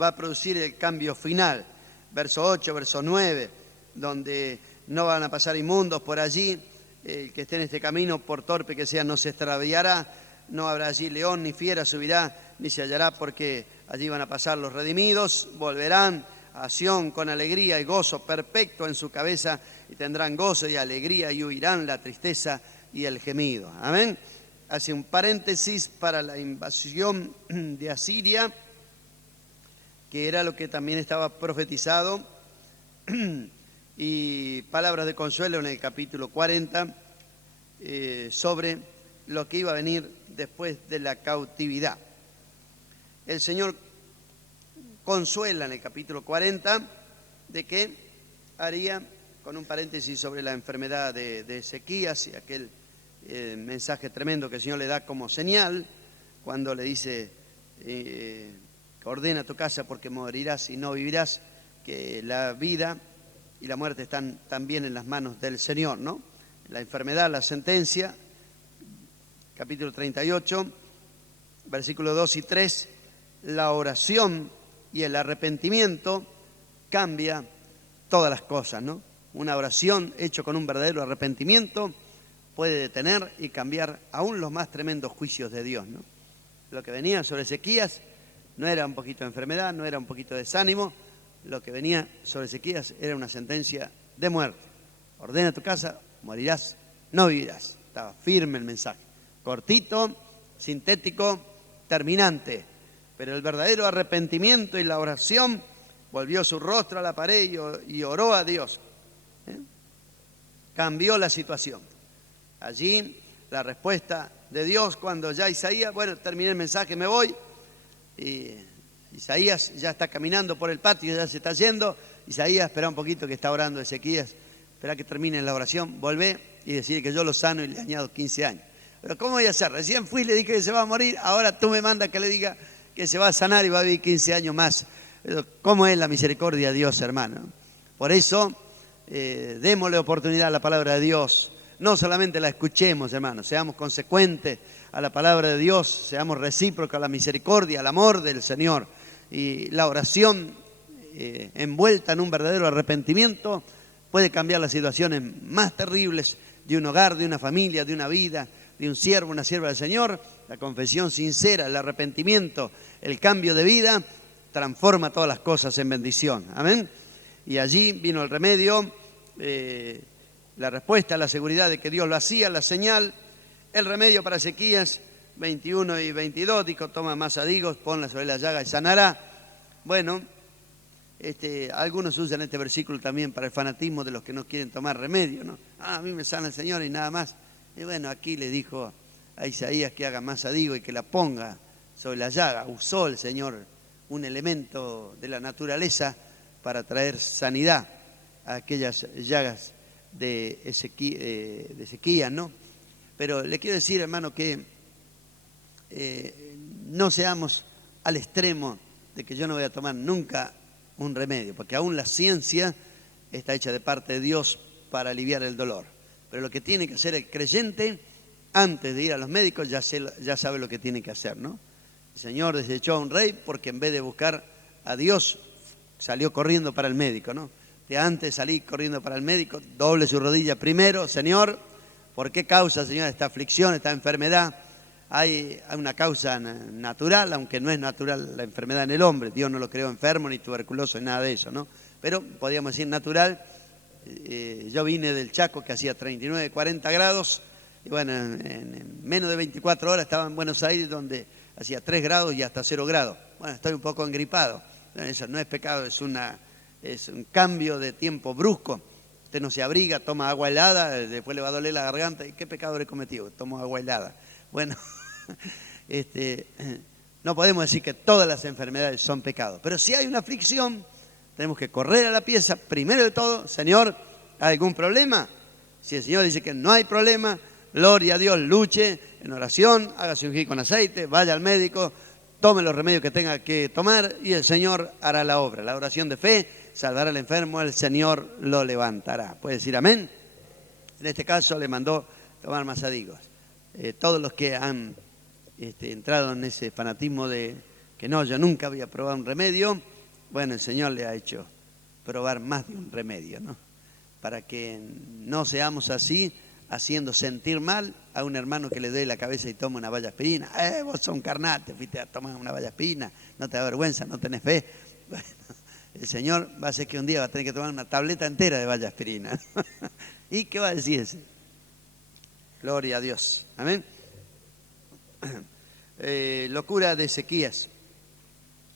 va a producir el cambio final. Verso 8, verso 9, donde no van a pasar inmundos por allí. El que esté en este camino, por torpe que sea, no se extraviará. No habrá allí león ni fiera subirá, ni se hallará, porque allí van a pasar los redimidos. Volverán a Sión con alegría y gozo perfecto en su cabeza, y tendrán gozo y alegría, y huirán la tristeza y el gemido. Amén. Hace un paréntesis para la invasión de Asiria, que era lo que también estaba profetizado, y palabras de consuelo en el capítulo 40 sobre lo que iba a venir después de la cautividad. El Señor consuela en el capítulo 40 de que haría, con un paréntesis sobre la enfermedad de Ezequías y aquel mensaje tremendo que el Señor le da como señal cuando le dice ordena tu casa porque morirás y no vivirás, que la vida y la muerte están también en las manos del Señor, ¿no? La enfermedad, la sentencia, capítulo 38, versículos 2 y 3, la oración y el arrepentimiento cambia todas las cosas, ¿no? Una oración hecha con un verdadero arrepentimiento puede detener y cambiar aún los más tremendos juicios de Dios, ¿no? Lo que venía sobre Ezequías no era un poquito de enfermedad, no era un poquito de desánimo, lo que venía sobre Ezequías era una sentencia de muerte. Ordena tu casa, morirás, no vivirás. Estaba firme el mensaje. Cortito, sintético, terminante. Pero el verdadero arrepentimiento y la oración volvió su rostro a la pared y oró a Dios. Cambió la situación. Allí la respuesta de Dios cuando ya Isaías, bueno, terminé el mensaje, me voy. Y Isaías ya está caminando por el patio, ya se está yendo. Isaías, espera un poquito que está orando Ezequías. Espera que termine la oración, volvé y decir que yo lo sano y le añado 15 años. Pero ¿cómo voy a hacer? Recién fui y le dije que se va a morir, ahora tú me mandas que le diga que se va a sanar y va a vivir 15 años más. Pero ¿cómo es la misericordia de Dios, hermano? Por eso, démosle oportunidad a la palabra de Dios. No solamente la escuchemos, hermano, seamos consecuentes a la palabra de Dios, seamos recíprocos a la misericordia, al amor del Señor. Y la oración envuelta en un verdadero arrepentimiento puede cambiar las situaciones más terribles de un hogar, de una familia, de una vida, de un siervo, una sierva del Señor. La confesión sincera, el arrepentimiento, el cambio de vida, transforma todas las cosas en bendición. Amén. Y allí vino el remedio, la respuesta, la seguridad de que Dios lo hacía, la señal, el remedio para Ezequías 21 y 22, dijo, toma masadigos, ponla sobre la llaga y sanará. Bueno, algunos usan este versículo también para el fanatismo de los que no quieren tomar remedio, ¿no? A mí me sana el Señor y nada más. Y bueno, aquí le dijo a Isaías que haga masadigo y que la ponga sobre la llaga. Usó el Señor un elemento de la naturaleza para traer sanidad a aquellas llagas de Ezequías, ¿no? Pero le quiero decir, hermano, que no seamos al extremo de que yo no voy a tomar nunca un remedio, porque aún la ciencia está hecha de parte de Dios para aliviar el dolor. Pero lo que tiene que hacer el creyente, antes de ir a los médicos, ya sabe lo que tiene que hacer, ¿no? El Señor desechó a un rey porque en vez de buscar a Dios, salió corriendo para el médico, ¿no? De antes de salir corriendo para el médico, doble su rodilla primero, Señor, ¿por qué causa, Señor, esta aflicción, esta enfermedad? Hay una causa natural, aunque no es natural la enfermedad en el hombre. Dios no lo creó enfermo, ni tuberculoso, ni nada de eso, ¿no? Pero podríamos decir natural. Yo vine del Chaco, que hacía 39, 40 grados, y bueno, en menos de 24 horas estaba en Buenos Aires, donde hacía 3 grados y hasta 0 grados. Bueno, estoy un poco engripado. Eso no es pecado, es un cambio de tiempo brusco. Usted no se abriga, toma agua helada, después le va a doler la garganta. ¿Y qué pecado he cometido? Tomo agua helada. Bueno, no podemos decir que todas las enfermedades son pecados, pero si hay una aflicción, tenemos que correr a la pieza, primero de todo, Señor, ¿hay algún problema? Si el Señor dice que no hay problema, gloria a Dios, luche en oración, hágase ungir con aceite, vaya al médico, tome los remedios que tenga que tomar y el Señor hará la obra. La oración de fe salvará al enfermo, el Señor lo levantará. ¿Puede decir amén? En este caso le mandó tomar masadigos. Todos los que han entrado en ese fanatismo de que no, yo nunca había probado un remedio, bueno, el Señor le ha hecho probar más de un remedio, ¿no? Para que no seamos así, haciendo sentir mal a un hermano que le dé la cabeza y toma una valla aspirina. Vos sos un carnal, te fuiste a tomar una valla aspirina, no te da vergüenza, no tenés fe. Bueno, el Señor va a hacer que un día va a tener que tomar una tableta entera de valla aspirina. ¿Y qué va a decir ese? Gloria a Dios. Amén. Locura de Ezequías.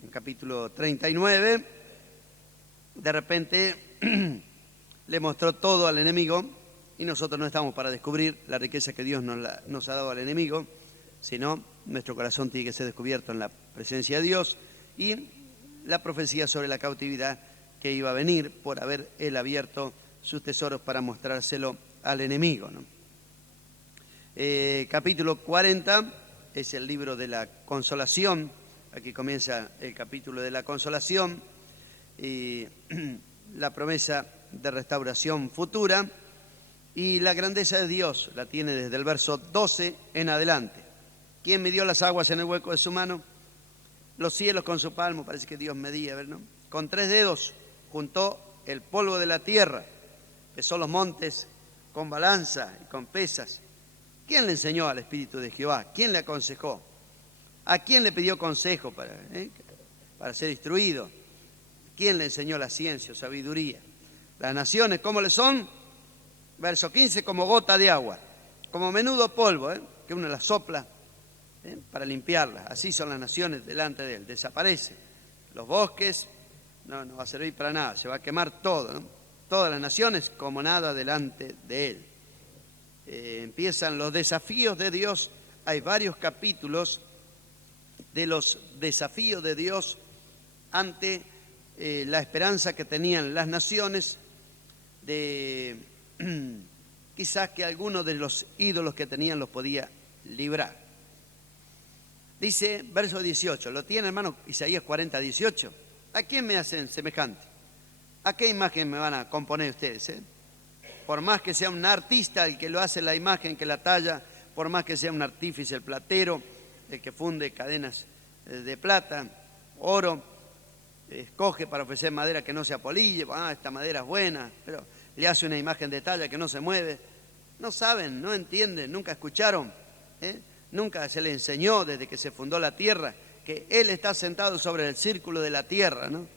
En capítulo 39, de repente le mostró todo al enemigo y nosotros no estamos para descubrir la riqueza que Dios nos ha dado al enemigo, sino nuestro corazón tiene que ser descubierto en la presencia de Dios y la profecía sobre la cautividad que iba a venir por haber él abierto sus tesoros para mostrárselo al enemigo, ¿no? Capítulo 40 es el libro de la consolación. Aquí comienza el capítulo de la consolación y la promesa de restauración futura y la grandeza de Dios la tiene desde el verso 12 en adelante. ¿Quién midió las aguas en el hueco de su mano? Los cielos con su palmo, parece que Dios medía, ¿no? Con 3 dedos juntó el polvo de la tierra, pesó los montes con balanza y con pesas. ¿Quién le enseñó al Espíritu de Jehová? ¿Quién le aconsejó? ¿A quién le pidió consejo para ser instruido? ¿Quién le enseñó la ciencia o sabiduría? Las naciones, ¿cómo le son? Verso 15, como gota de agua, como menudo polvo, que uno la sopla para limpiarla. Así son las naciones delante de él. Desaparece. Los bosques, no va a servir para nada, se va a quemar todo, ¿no? Todas las naciones como nada delante de él. Empiezan los desafíos de Dios. Hay varios capítulos de los desafíos de Dios ante la esperanza que tenían las naciones de quizás que alguno de los ídolos que tenían los podía librar. Dice, verso 18, ¿lo tiene, hermano? Isaías 40, 18. ¿A quién me hacen semejante? ¿A qué imagen me van a componer ustedes? Por más que sea un artista el que lo hace la imagen, que la talla, por más que sea un artífice, el platero, el que funde cadenas de plata, oro, escoge para ofrecer madera que no se apolille, esta madera es buena, pero le hace una imagen de talla que no se mueve. No saben, no entienden, nunca escucharon, nunca se les enseñó desde que se fundó la tierra que Él está sentado sobre el círculo de la tierra, ¿no?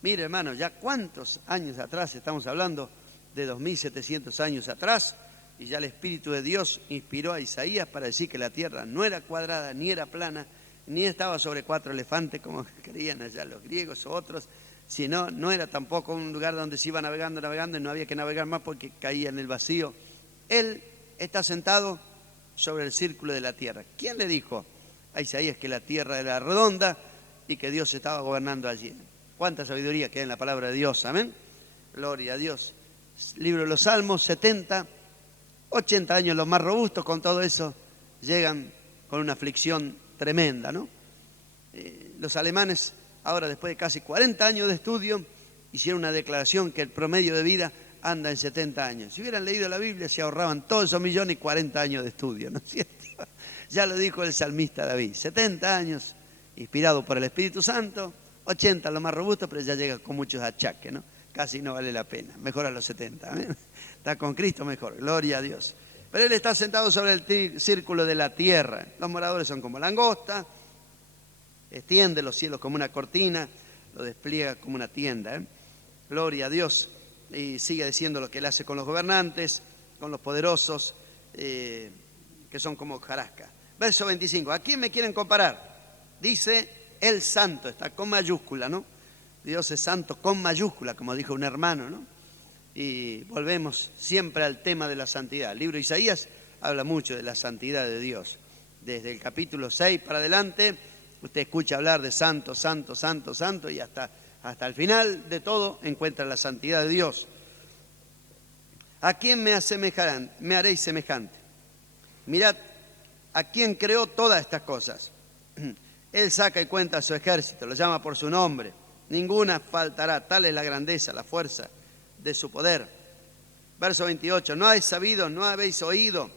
Mire, hermano, ya cuántos años atrás, estamos hablando de 2700 años atrás, y ya el Espíritu de Dios inspiró a Isaías para decir que la tierra no era cuadrada, ni era plana, ni estaba sobre 4 elefantes como creían allá los griegos o otros, sino no era tampoco un lugar donde se iba navegando y no había que navegar más porque caía en el vacío. Él está sentado sobre el círculo de la tierra. ¿Quién le dijo a Isaías que la tierra era redonda y que Dios estaba gobernando allí? Cuánta sabiduría queda en la palabra de Dios, amén. Gloria a Dios. Libro de los Salmos, 70, 80 años los más robustos, con todo eso llegan con una aflicción tremenda, ¿no? Los alemanes, ahora después de casi 40 años de estudio, hicieron una declaración que el promedio de vida anda en 70 años. Si hubieran leído la Biblia, se ahorraban todos esos millones y 40 años de estudio, ¿no es cierto? Ya lo dijo el salmista David, 70 años, inspirado por el Espíritu Santo, 80 lo más robusto, pero ya llega con muchos achaques, ¿no? Casi no vale la pena, mejor a los 70, ¿eh? Está con Cristo mejor, gloria a Dios. Pero Él está sentado sobre el círculo de la tierra. Los moradores son como langosta, extiende los cielos como una cortina, lo despliega como una tienda, ¿eh? Gloria a Dios. Y sigue diciendo lo que Él hace con los gobernantes, con los poderosos, que son como hojarasca. Verso 25, ¿a quién me quieren comparar? Dice el santo, está con mayúscula, ¿no? Dios es santo con mayúscula, como dijo un hermano, ¿no? Y volvemos siempre al tema de la santidad. El libro de Isaías habla mucho de la santidad de Dios. Desde el capítulo 6 para adelante, usted escucha hablar de santo, santo, santo, santo, y hasta el final de todo encuentra la santidad de Dios. ¿A quién me asemejarán? Me haréis semejante. Mirad, ¿a quién creó todas estas cosas? Él saca y cuenta a su ejército, lo llama por su nombre. Ninguna faltará, tal es la grandeza, la fuerza de su poder. Verso 28, ¿no habéis sabido, no habéis oído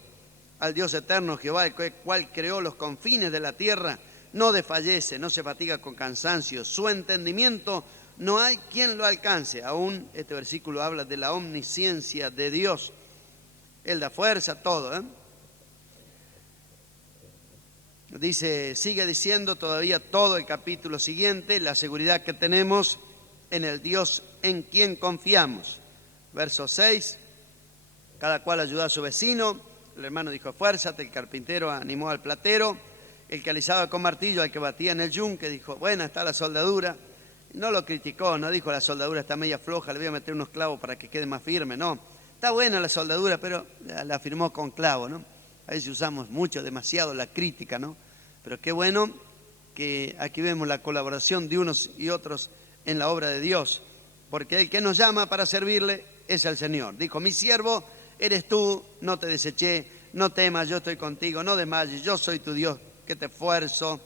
al Dios eterno Jehová, el cual creó los confines de la tierra? No desfallece, no se fatiga con cansancio, su entendimiento no hay quien lo alcance. Aún este versículo habla de la omnisciencia de Dios. Él da fuerza, todo, ¿eh? Dice, sigue diciendo todavía todo el capítulo siguiente, la seguridad que tenemos en el Dios en quien confiamos. Verso 6, cada cual ayudó a su vecino, el hermano dijo, fuérzate, el carpintero animó al platero, el que alisaba con martillo al que batía en el yunque, dijo, buena está la soldadura. No lo criticó, no dijo la soldadura está media floja, le voy a meter unos clavos para que quede más firme, no. Está buena la soldadura, pero la firmó con clavo, ¿no? A veces usamos mucho, demasiado la crítica, ¿no? Pero qué bueno que aquí vemos la colaboración de unos y otros en la obra de Dios, porque el que nos llama para servirle es el Señor. Dijo, mi siervo eres tú, no te deseché, no temas, yo estoy contigo, no desmayes, yo soy tu Dios que te esfuerzo.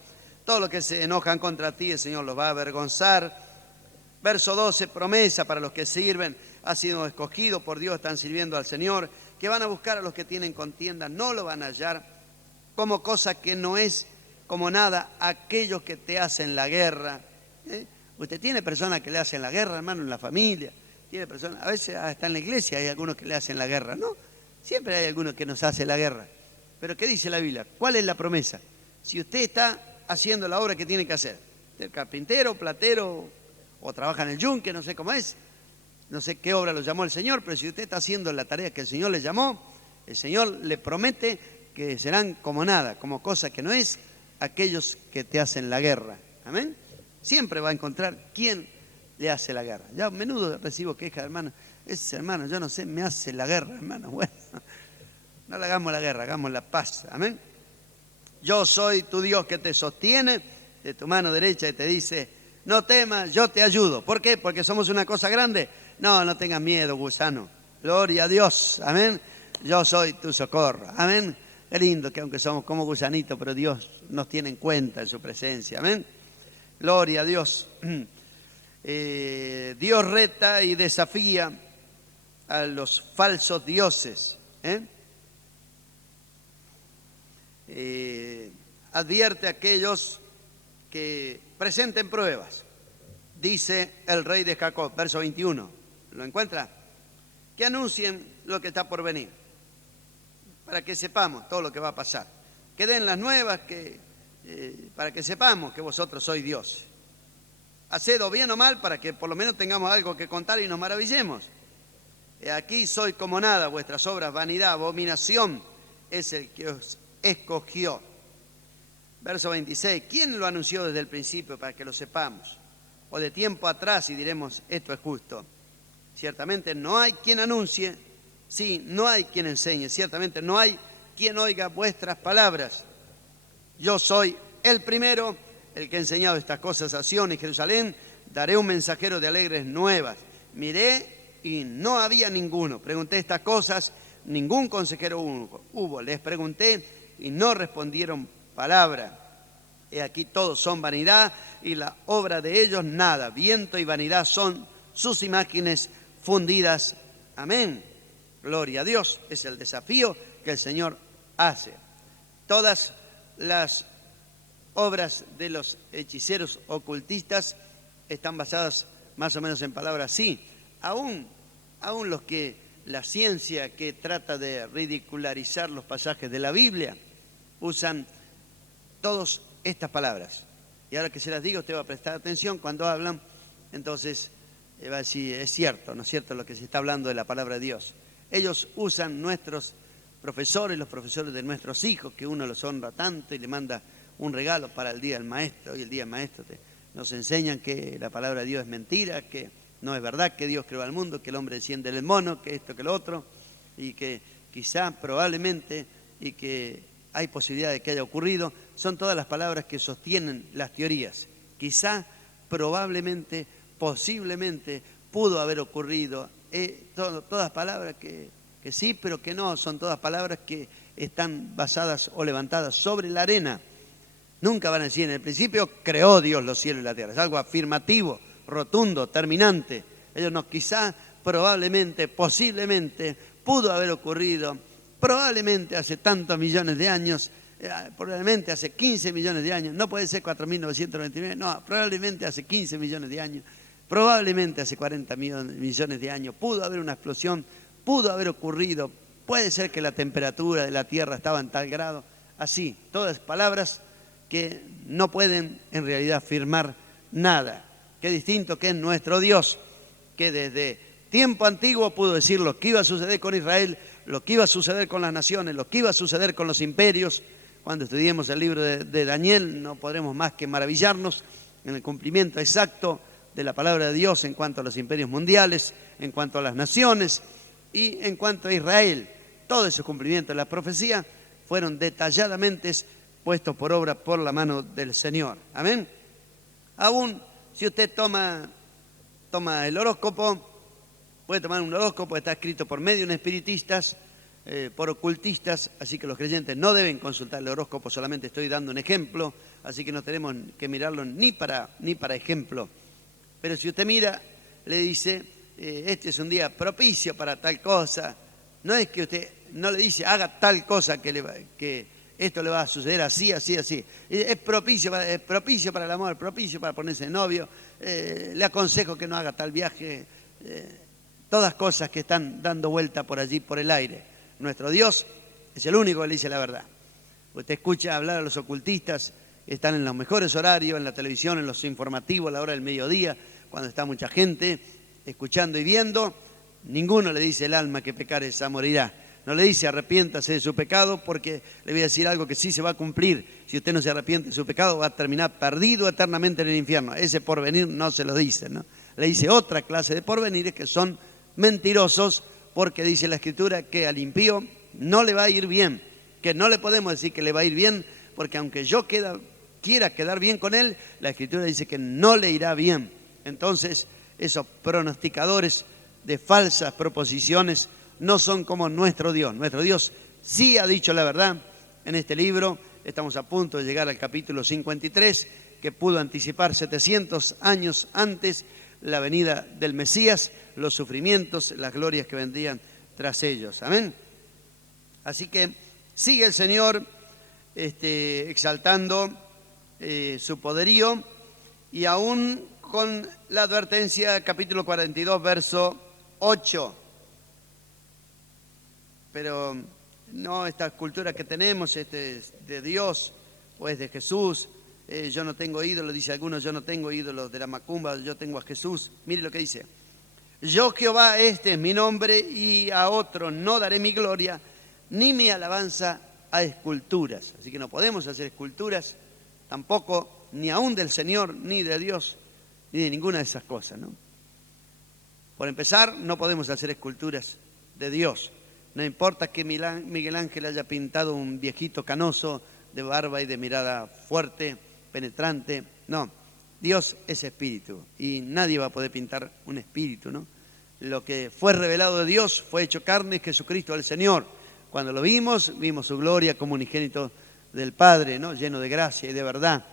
Todos los que se enojan contra ti, el Señor los va a avergonzar. Verso 12, promesa para los que sirven, ha sido escogido por Dios, están sirviendo al Señor, que van a buscar a los que tienen contienda, no lo van a hallar, como cosa que no es como nada aquellos que te hacen la guerra. Usted tiene personas que le hacen la guerra, hermano, en la familia, tiene personas, a veces hasta en la iglesia hay algunos que le hacen la guerra, ¿no? Siempre hay algunos que nos hacen la guerra. Pero ¿qué dice la Biblia? ¿Cuál es la promesa? Si usted está haciendo la obra que tiene que hacer, del carpintero, platero o trabaja en el yunque, no sé cómo es, no sé qué obra lo llamó el Señor, pero si usted está haciendo la tarea que el Señor le llamó, el Señor le promete que serán como nada, como cosa que no es, aquellos que te hacen la guerra. Amén. Siempre va a encontrar quién le hace la guerra. Ya a menudo recibo quejas, hermano. Ese hermano, yo no sé, me hace la guerra, hermano. Bueno, no le hagamos la guerra, hagamos la paz. Amén. Yo soy tu Dios que te sostiene de tu mano derecha y te dice, no temas, yo te ayudo. ¿Por qué? Porque somos una cosa grande. No, no tengas miedo, gusano. Gloria a Dios. Amén. Yo soy tu socorro. Amén. Qué lindo que aunque somos como gusanitos, pero Dios nos tiene en cuenta en su presencia. Amén. Gloria a Dios. Dios reta y desafía a los falsos dioses. Advierte a aquellos que presenten pruebas. Dice el rey de Jacob, verso 21. ¿Lo encuentra? Que anuncien lo que está por venir, para que sepamos todo lo que va a pasar. Que den las nuevas para que sepamos que vosotros sois Dios. Haced o bien o mal para que por lo menos tengamos algo que contar y nos maravillemos. Aquí soy como nada, vuestras obras, vanidad, abominación, es el que os escogió. Verso 26, ¿quién lo anunció desde el principio para que lo sepamos? O de tiempo atrás y diremos, esto es justo. Ciertamente no hay quien anuncie, sí, no hay quien enseñe, ciertamente no hay quien oiga vuestras palabras. Yo soy el primero, el que ha enseñado estas cosas a Sión y Jerusalén, daré un mensajero de alegres nuevas. Miré y no había ninguno. Pregunté estas cosas, ningún consejero hubo. Les pregunté y no respondieron palabra. He aquí todos son vanidad y la obra de ellos nada. Viento y vanidad son sus imágenes fundidas. Amén. Gloria a Dios. Es el desafío que el Señor hace. Todas las obras de los hechiceros ocultistas están basadas más o menos en palabras sí. Aún los que la ciencia que trata de ridicularizar los pasajes de la Biblia usan todas estas palabras. Y ahora que se las digo, usted va a prestar atención cuando hablan, entonces va a decir, es cierto, ¿no es cierto lo que se está hablando de la palabra de Dios? Ellos usan nuestros profesores, los profesores de nuestros hijos, que uno los honra tanto y le manda un regalo para el Día del Maestro. Hoy el Día del Maestro nos enseñan que la palabra de Dios es mentira, que no es verdad, que Dios creó al mundo, que el hombre desciende del mono, que esto, que lo otro, y que quizá, probablemente, y que hay posibilidad de que haya ocurrido. Son todas las palabras que sostienen las teorías. Quizá, probablemente, posiblemente, pudo haber ocurrido. Todas palabras que sí, pero que no. Son todas palabras que están basadas o levantadas sobre la arena. Nunca van a decir, en el principio creó Dios los cielos y la tierra. Es algo afirmativo, rotundo, terminante. Ellos no, quizá, probablemente, posiblemente, pudo haber ocurrido, probablemente hace tantos millones de años, probablemente hace 15 millones de años, no puede ser 4.999, no, probablemente hace 15 millones de años, probablemente hace 40 millones de años, pudo haber una explosión, pudo haber ocurrido, puede ser que la temperatura de la Tierra estaba en tal grado, así, todas palabras que no pueden en realidad afirmar nada. Qué distinto que es nuestro Dios, que desde tiempo antiguo pudo decir lo que iba a suceder con Israel, lo que iba a suceder con las naciones, lo que iba a suceder con los imperios. Cuando estudiemos el libro de Daniel no podremos más que maravillarnos en el cumplimiento exacto de la palabra de Dios en cuanto a los imperios mundiales, en cuanto a las naciones y en cuanto a Israel. Todos esos cumplimientos de la profecía fueron detalladamente puestos por obra por la mano del Señor. Amén. Aún si usted toma el horóscopo, puede tomar un horóscopo, está escrito por medios espiritistas, por ocultistas, así que los creyentes no deben consultar el horóscopo, solamente estoy dando un ejemplo, así que no tenemos que mirarlo ni para ejemplo. Pero si usted mira, le dice, este es un día propicio para tal cosa, no es que usted no le dice haga tal cosa que esto le va a suceder así, así, así. Es propicio para el amor, propicio para ponerse de novio, le aconsejo que no haga tal viaje, todas cosas que están dando vuelta por allí, por el aire. Nuestro Dios es el único que le dice la verdad. Usted escucha hablar a los ocultistas, están en los mejores horarios, en la televisión, en los informativos, a la hora del mediodía, cuando está mucha gente escuchando y viendo, ninguno le dice al alma que pecar esa morirá. No le dice arrepiéntase de su pecado, porque le voy a decir algo que sí se va a cumplir. Si usted no se arrepiente de su pecado, va a terminar perdido eternamente en el infierno. Ese porvenir no se lo dice, ¿no? Le dice otra clase de porvenires que son mentirosos, porque dice la Escritura que al impío no le va a ir bien, que no le podemos decir que le va a ir bien, porque aunque yo quiera quedar bien con él, la Escritura dice que no le irá bien. Entonces, esos pronosticadores de falsas proposiciones no son como nuestro Dios. Nuestro Dios sí ha dicho la verdad en este libro. Estamos a punto de llegar al capítulo 53, que pudo anticipar 700 años antes la venida del Mesías, los sufrimientos, las glorias que vendrían tras ellos. Amén. Así que sigue el Señor exaltando su poderío, y aún con la advertencia, capítulo 42, verso 8. Pero no esta cultura que tenemos de Dios o es de Jesús. Yo no tengo ídolos, dice algunos, yo no tengo ídolos de la macumba, yo tengo a Jesús. Mire lo que dice: yo Jehová, este es mi nombre, y a otro no daré mi gloria, ni mi alabanza a esculturas. Así que no podemos hacer esculturas, tampoco ni aún del Señor, ni de Dios, ni de ninguna de esas cosas, ¿no? Por empezar, no podemos hacer esculturas de Dios. No importa que Miguel Ángel haya pintado un viejito canoso, de barba y de mirada fuerte, penetrante. No, Dios es espíritu y nadie va a poder pintar un espíritu, ¿no? Lo que fue revelado de Dios fue hecho carne, es Jesucristo el Señor. Cuando lo vimos, vimos su gloria como unigénito del Padre, ¿no? Lleno de gracia y de verdad.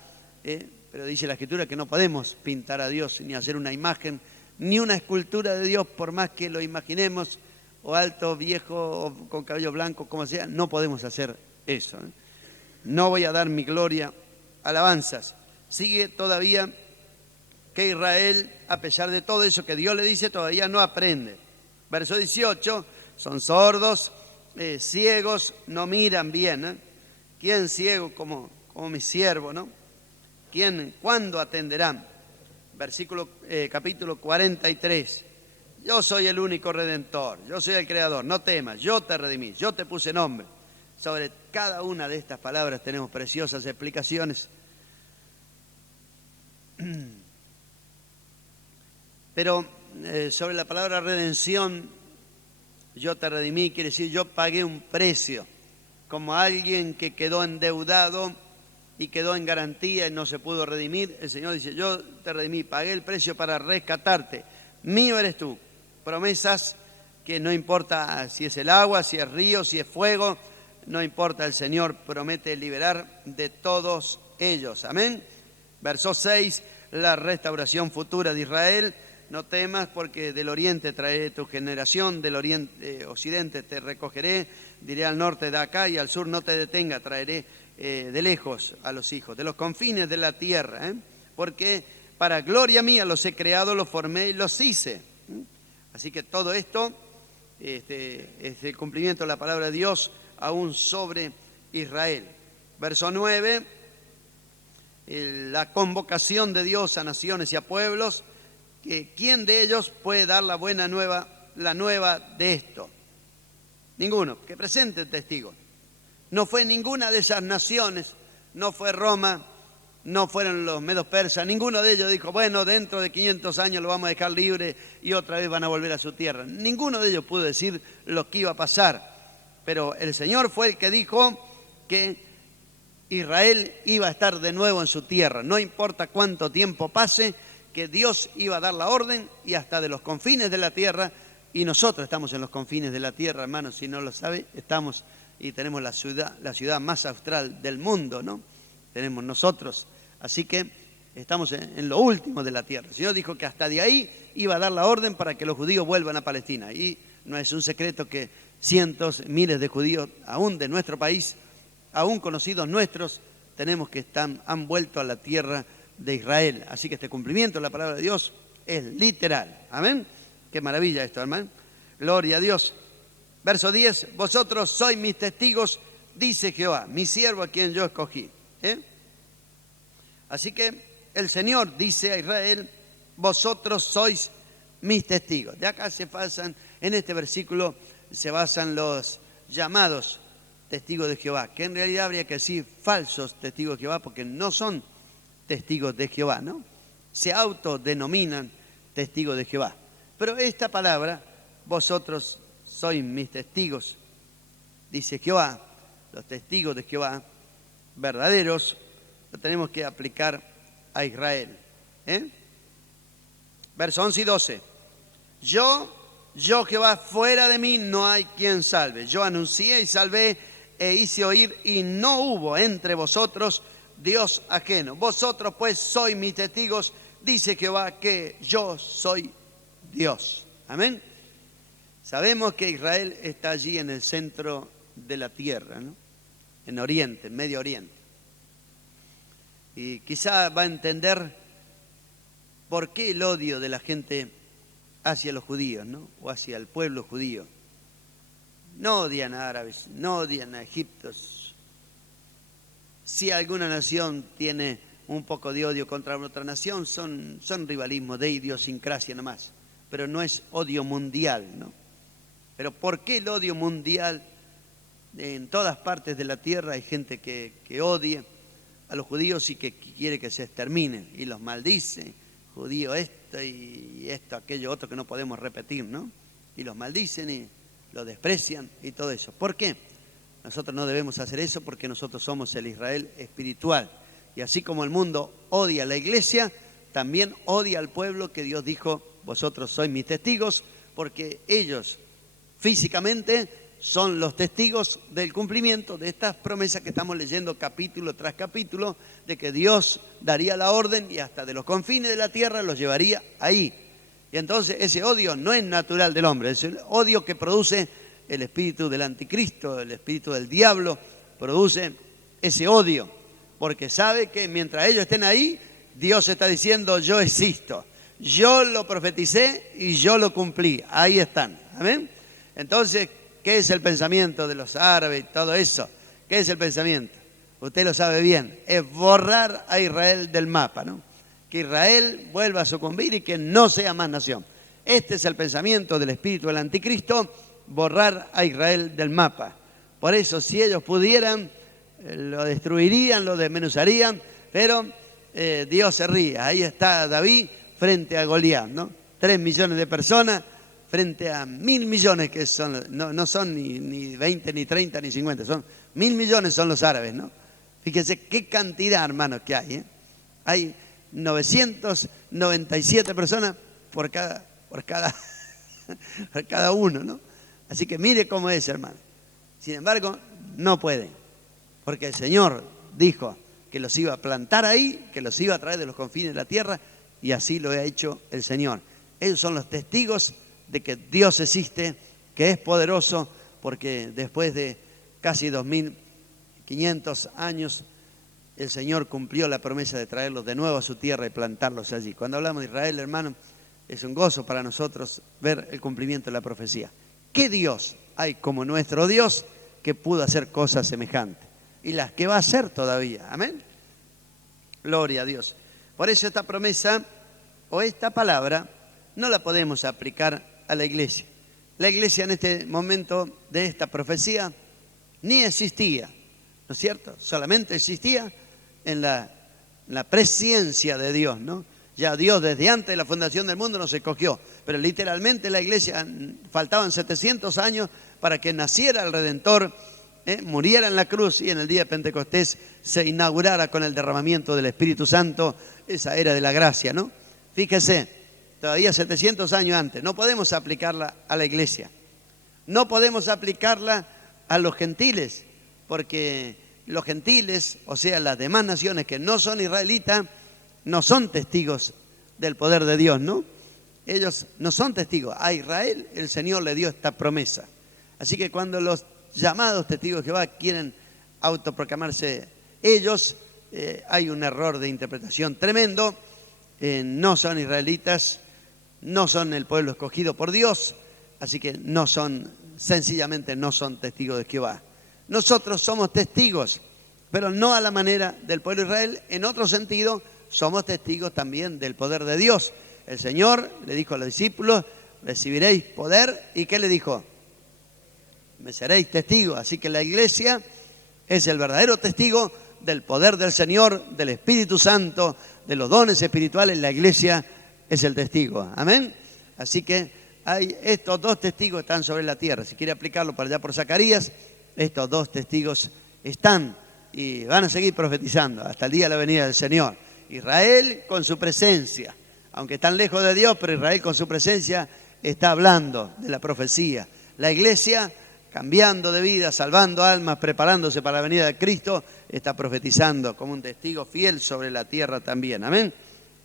Pero dice la Escritura que no podemos pintar a Dios, ni hacer una imagen, ni una escultura de Dios, por más que lo imaginemos, o alto, viejo, o con cabello blanco, como sea, no podemos hacer eso, ¿eh? No voy a dar mi gloria, alabanzas. Sigue todavía que Israel, a pesar de todo eso que Dios le dice, todavía no aprende. Verso 18, son sordos, ciegos, no miran bien, ¿eh? ¿Quién ciego como mi siervo, no? ¿Cuándo atenderán? Capítulo 43. Yo soy el único redentor, yo soy el creador, no temas, yo te redimí, yo te puse nombre. Sobre cada una de estas palabras tenemos preciosas explicaciones. Pero sobre la palabra redención, yo te redimí, quiere decir yo pagué un precio, como alguien que quedó endeudado y quedó en garantía y no se pudo redimir. El Señor dice, yo te redimí, pagué el precio para rescatarte, mío eres tú. Promesas que no importa si es el agua, si es río, si es fuego, no importa, el Señor promete liberar de todos ellos. Amén. Verso 6, la restauración futura de Israel. No temas, porque del oriente traeré tu generación, del occidente te recogeré, diré al norte de acá y al sur no te detenga, traeré de lejos a los hijos, de los confines de la tierra, porque para gloria mía los he creado, los formé y los hice. Así que todo esto es el cumplimiento de la palabra de Dios aún sobre Israel. Verso 9, la convocación de Dios a naciones y a pueblos, que ¿quién de ellos puede dar la buena nueva, la nueva de esto? Ninguno, que presente el testigo. No fue ninguna de esas naciones, no fue Roma, no fueron los medos persas, ninguno de ellos dijo, bueno, dentro de 500 años lo vamos a dejar libre y otra vez van a volver a su tierra. Ninguno de ellos pudo decir lo que iba a pasar. Pero el Señor fue el que dijo que Israel iba a estar de nuevo en su tierra. No importa cuánto tiempo pase, que Dios iba a dar la orden y hasta de los confines de la tierra. Y nosotros estamos en los confines de la tierra, hermanos, si no lo sabe, estamos y tenemos la ciudad más austral del mundo, ¿no? Tenemos nosotros. Así que estamos en lo último de la tierra. El Señor dijo que hasta de ahí iba a dar la orden para que los judíos vuelvan a Palestina. Y no es un secreto que cientos, miles de judíos, aún de nuestro país, aún conocidos nuestros, tenemos que han vuelto a la tierra de Israel. Así que este cumplimiento de la palabra de Dios es literal. Amén. Qué maravilla esto, hermano. Gloria a Dios. Verso 10, vosotros sois mis testigos, dice Jehová, mi siervo a quien yo escogí. Así que el Señor dice a Israel vosotros sois mis testigos. De acá se basan, en este versículo se basan los llamados testigos de Jehová, que en realidad habría que decir falsos testigos de Jehová, porque no son testigos de Jehová, ¿no? Se autodenominan testigos de Jehová. Pero esta palabra, vosotros sois mis testigos, dice Jehová, los testigos de Jehová, verdaderos, lo tenemos que aplicar a Israel. Versos 11 y 12. Yo Jehová, fuera de mí no hay quien salve. Yo anuncié y salvé e hice oír, y no hubo entre vosotros Dios ajeno. Vosotros pues sois mis testigos, dice Jehová, que yo soy Dios. Amén. Sabemos que Israel está allí en el centro de la tierra, ¿no? En Oriente, en Medio Oriente. Y quizá va a entender por qué el odio de la gente hacia los judíos, ¿no? O hacia el pueblo judío. No odian a árabes, no odian a egipcios. Si alguna nación tiene un poco de odio contra otra nación, son rivalismo de idiosincrasia nomás, pero no es odio mundial, ¿no? Pero ¿por qué el odio mundial? En todas partes de la tierra hay gente que odia a los judíos y que quiere que se exterminen y los maldice, judío esto y esto, aquello, otro que no podemos repetir, ¿no? Y los maldicen y los desprecian y todo eso. ¿Por qué? Nosotros no debemos hacer eso porque nosotros somos el Israel espiritual. Y así como el mundo odia a la iglesia, también odia al pueblo que Dios dijo, vosotros sois mis testigos, porque ellos físicamente son los testigos del cumplimiento de estas promesas que estamos leyendo capítulo tras capítulo, de que Dios daría la orden y hasta de los confines de la tierra los llevaría ahí. Y entonces ese odio no es natural del hombre, es el odio que produce el espíritu del anticristo, el espíritu del diablo, produce ese odio, porque sabe que mientras ellos estén ahí, Dios está diciendo, yo existo, yo lo profeticé y yo lo cumplí, ahí están, ¿amén? Entonces, ¿qué es el pensamiento de los árabes y todo eso? ¿Qué es el pensamiento? Usted lo sabe bien, es borrar a Israel del mapa, ¿no? Que Israel vuelva a sucumbir y que no sea más nación. Este es el pensamiento del espíritu del anticristo, borrar a Israel del mapa. Por eso, si ellos pudieran, lo destruirían, lo desmenuzarían, pero Dios se ríe. Ahí está David frente a Goliat, ¿no? 3 millones de personas frente a 1.000 millones que son, no son ni 20, ni 30, ni 50, son 1.000 millones son los árabes, ¿no? Fíjense qué cantidad, hermanos, que hay, ¿eh? Hay 997 personas por cada uno, ¿no? Así que mire cómo es, hermano. Sin embargo, no pueden, porque el Señor dijo que los iba a plantar ahí, que los iba a traer de los confines de la tierra, y así lo ha hecho el Señor. Ellos son los testigos de que Dios existe, que es poderoso, porque después de casi 2.500 años, el Señor cumplió la promesa de traerlos de nuevo a su tierra y plantarlos allí. Cuando hablamos de Israel, hermano, es un gozo para nosotros ver el cumplimiento de la profecía. ¿Qué Dios hay como nuestro Dios que pudo hacer cosas semejantes? Y las que va a hacer todavía. Amén. Gloria a Dios. Por eso esta promesa o esta palabra no la podemos aplicar a la iglesia. La iglesia en este momento de esta profecía ni existía, ¿no es cierto? Solamente existía en la presencia de Dios, ¿no? Ya Dios desde antes de la fundación del mundo nos escogió, pero literalmente la iglesia faltaban 700 años para que naciera el Redentor, muriera en la cruz y en el día de Pentecostés se inaugurara con el derramamiento del Espíritu Santo esa era de la gracia, ¿no? Fíjese, todavía 700 años antes, no podemos aplicarla a la iglesia, no podemos aplicarla a los gentiles, porque los gentiles, o sea, las demás naciones que no son israelitas, no son testigos del poder de Dios, ¿no? Ellos no son testigos. A Israel el Señor le dio esta promesa. Así que cuando los llamados testigos de Jehová quieren autoproclamarse ellos, hay un error de interpretación tremendo. No son israelitas, no son el pueblo escogido por Dios, así que sencillamente no son testigos de Jehová. Nosotros somos testigos, pero no a la manera del pueblo de Israel, en otro sentido, somos testigos también del poder de Dios. El Señor le dijo a los discípulos, recibiréis poder, ¿y qué le dijo? Me seréis testigos. Así que la iglesia es el verdadero testigo del poder del Señor, del Espíritu Santo, de los dones espirituales. La iglesia es el testigo. Amén. Así que estos dos testigos están sobre la tierra. Si quiere aplicarlo para allá por Zacarías, estos dos testigos están y van a seguir profetizando hasta el día de la venida del Señor. Israel con su presencia, aunque están lejos de Dios, pero Israel con su presencia está hablando de la profecía. La iglesia, cambiando de vida, salvando almas, preparándose para la venida de Cristo, está profetizando como un testigo fiel sobre la tierra también. Amén.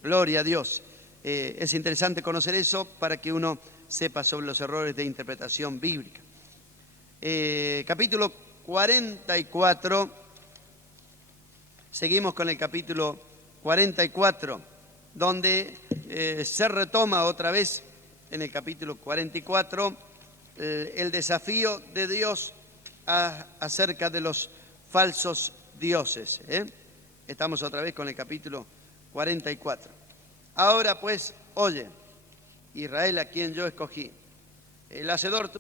Gloria a Dios. Es interesante conocer eso para que uno sepa sobre los errores de interpretación bíblica. Capítulo 44. Seguimos con el capítulo 44, donde se retoma otra vez en el capítulo 44 el desafío de Dios acerca de los falsos dioses. Estamos otra vez con el capítulo 44. Ahora pues, oye, Israel a quien yo escogí, el hacedor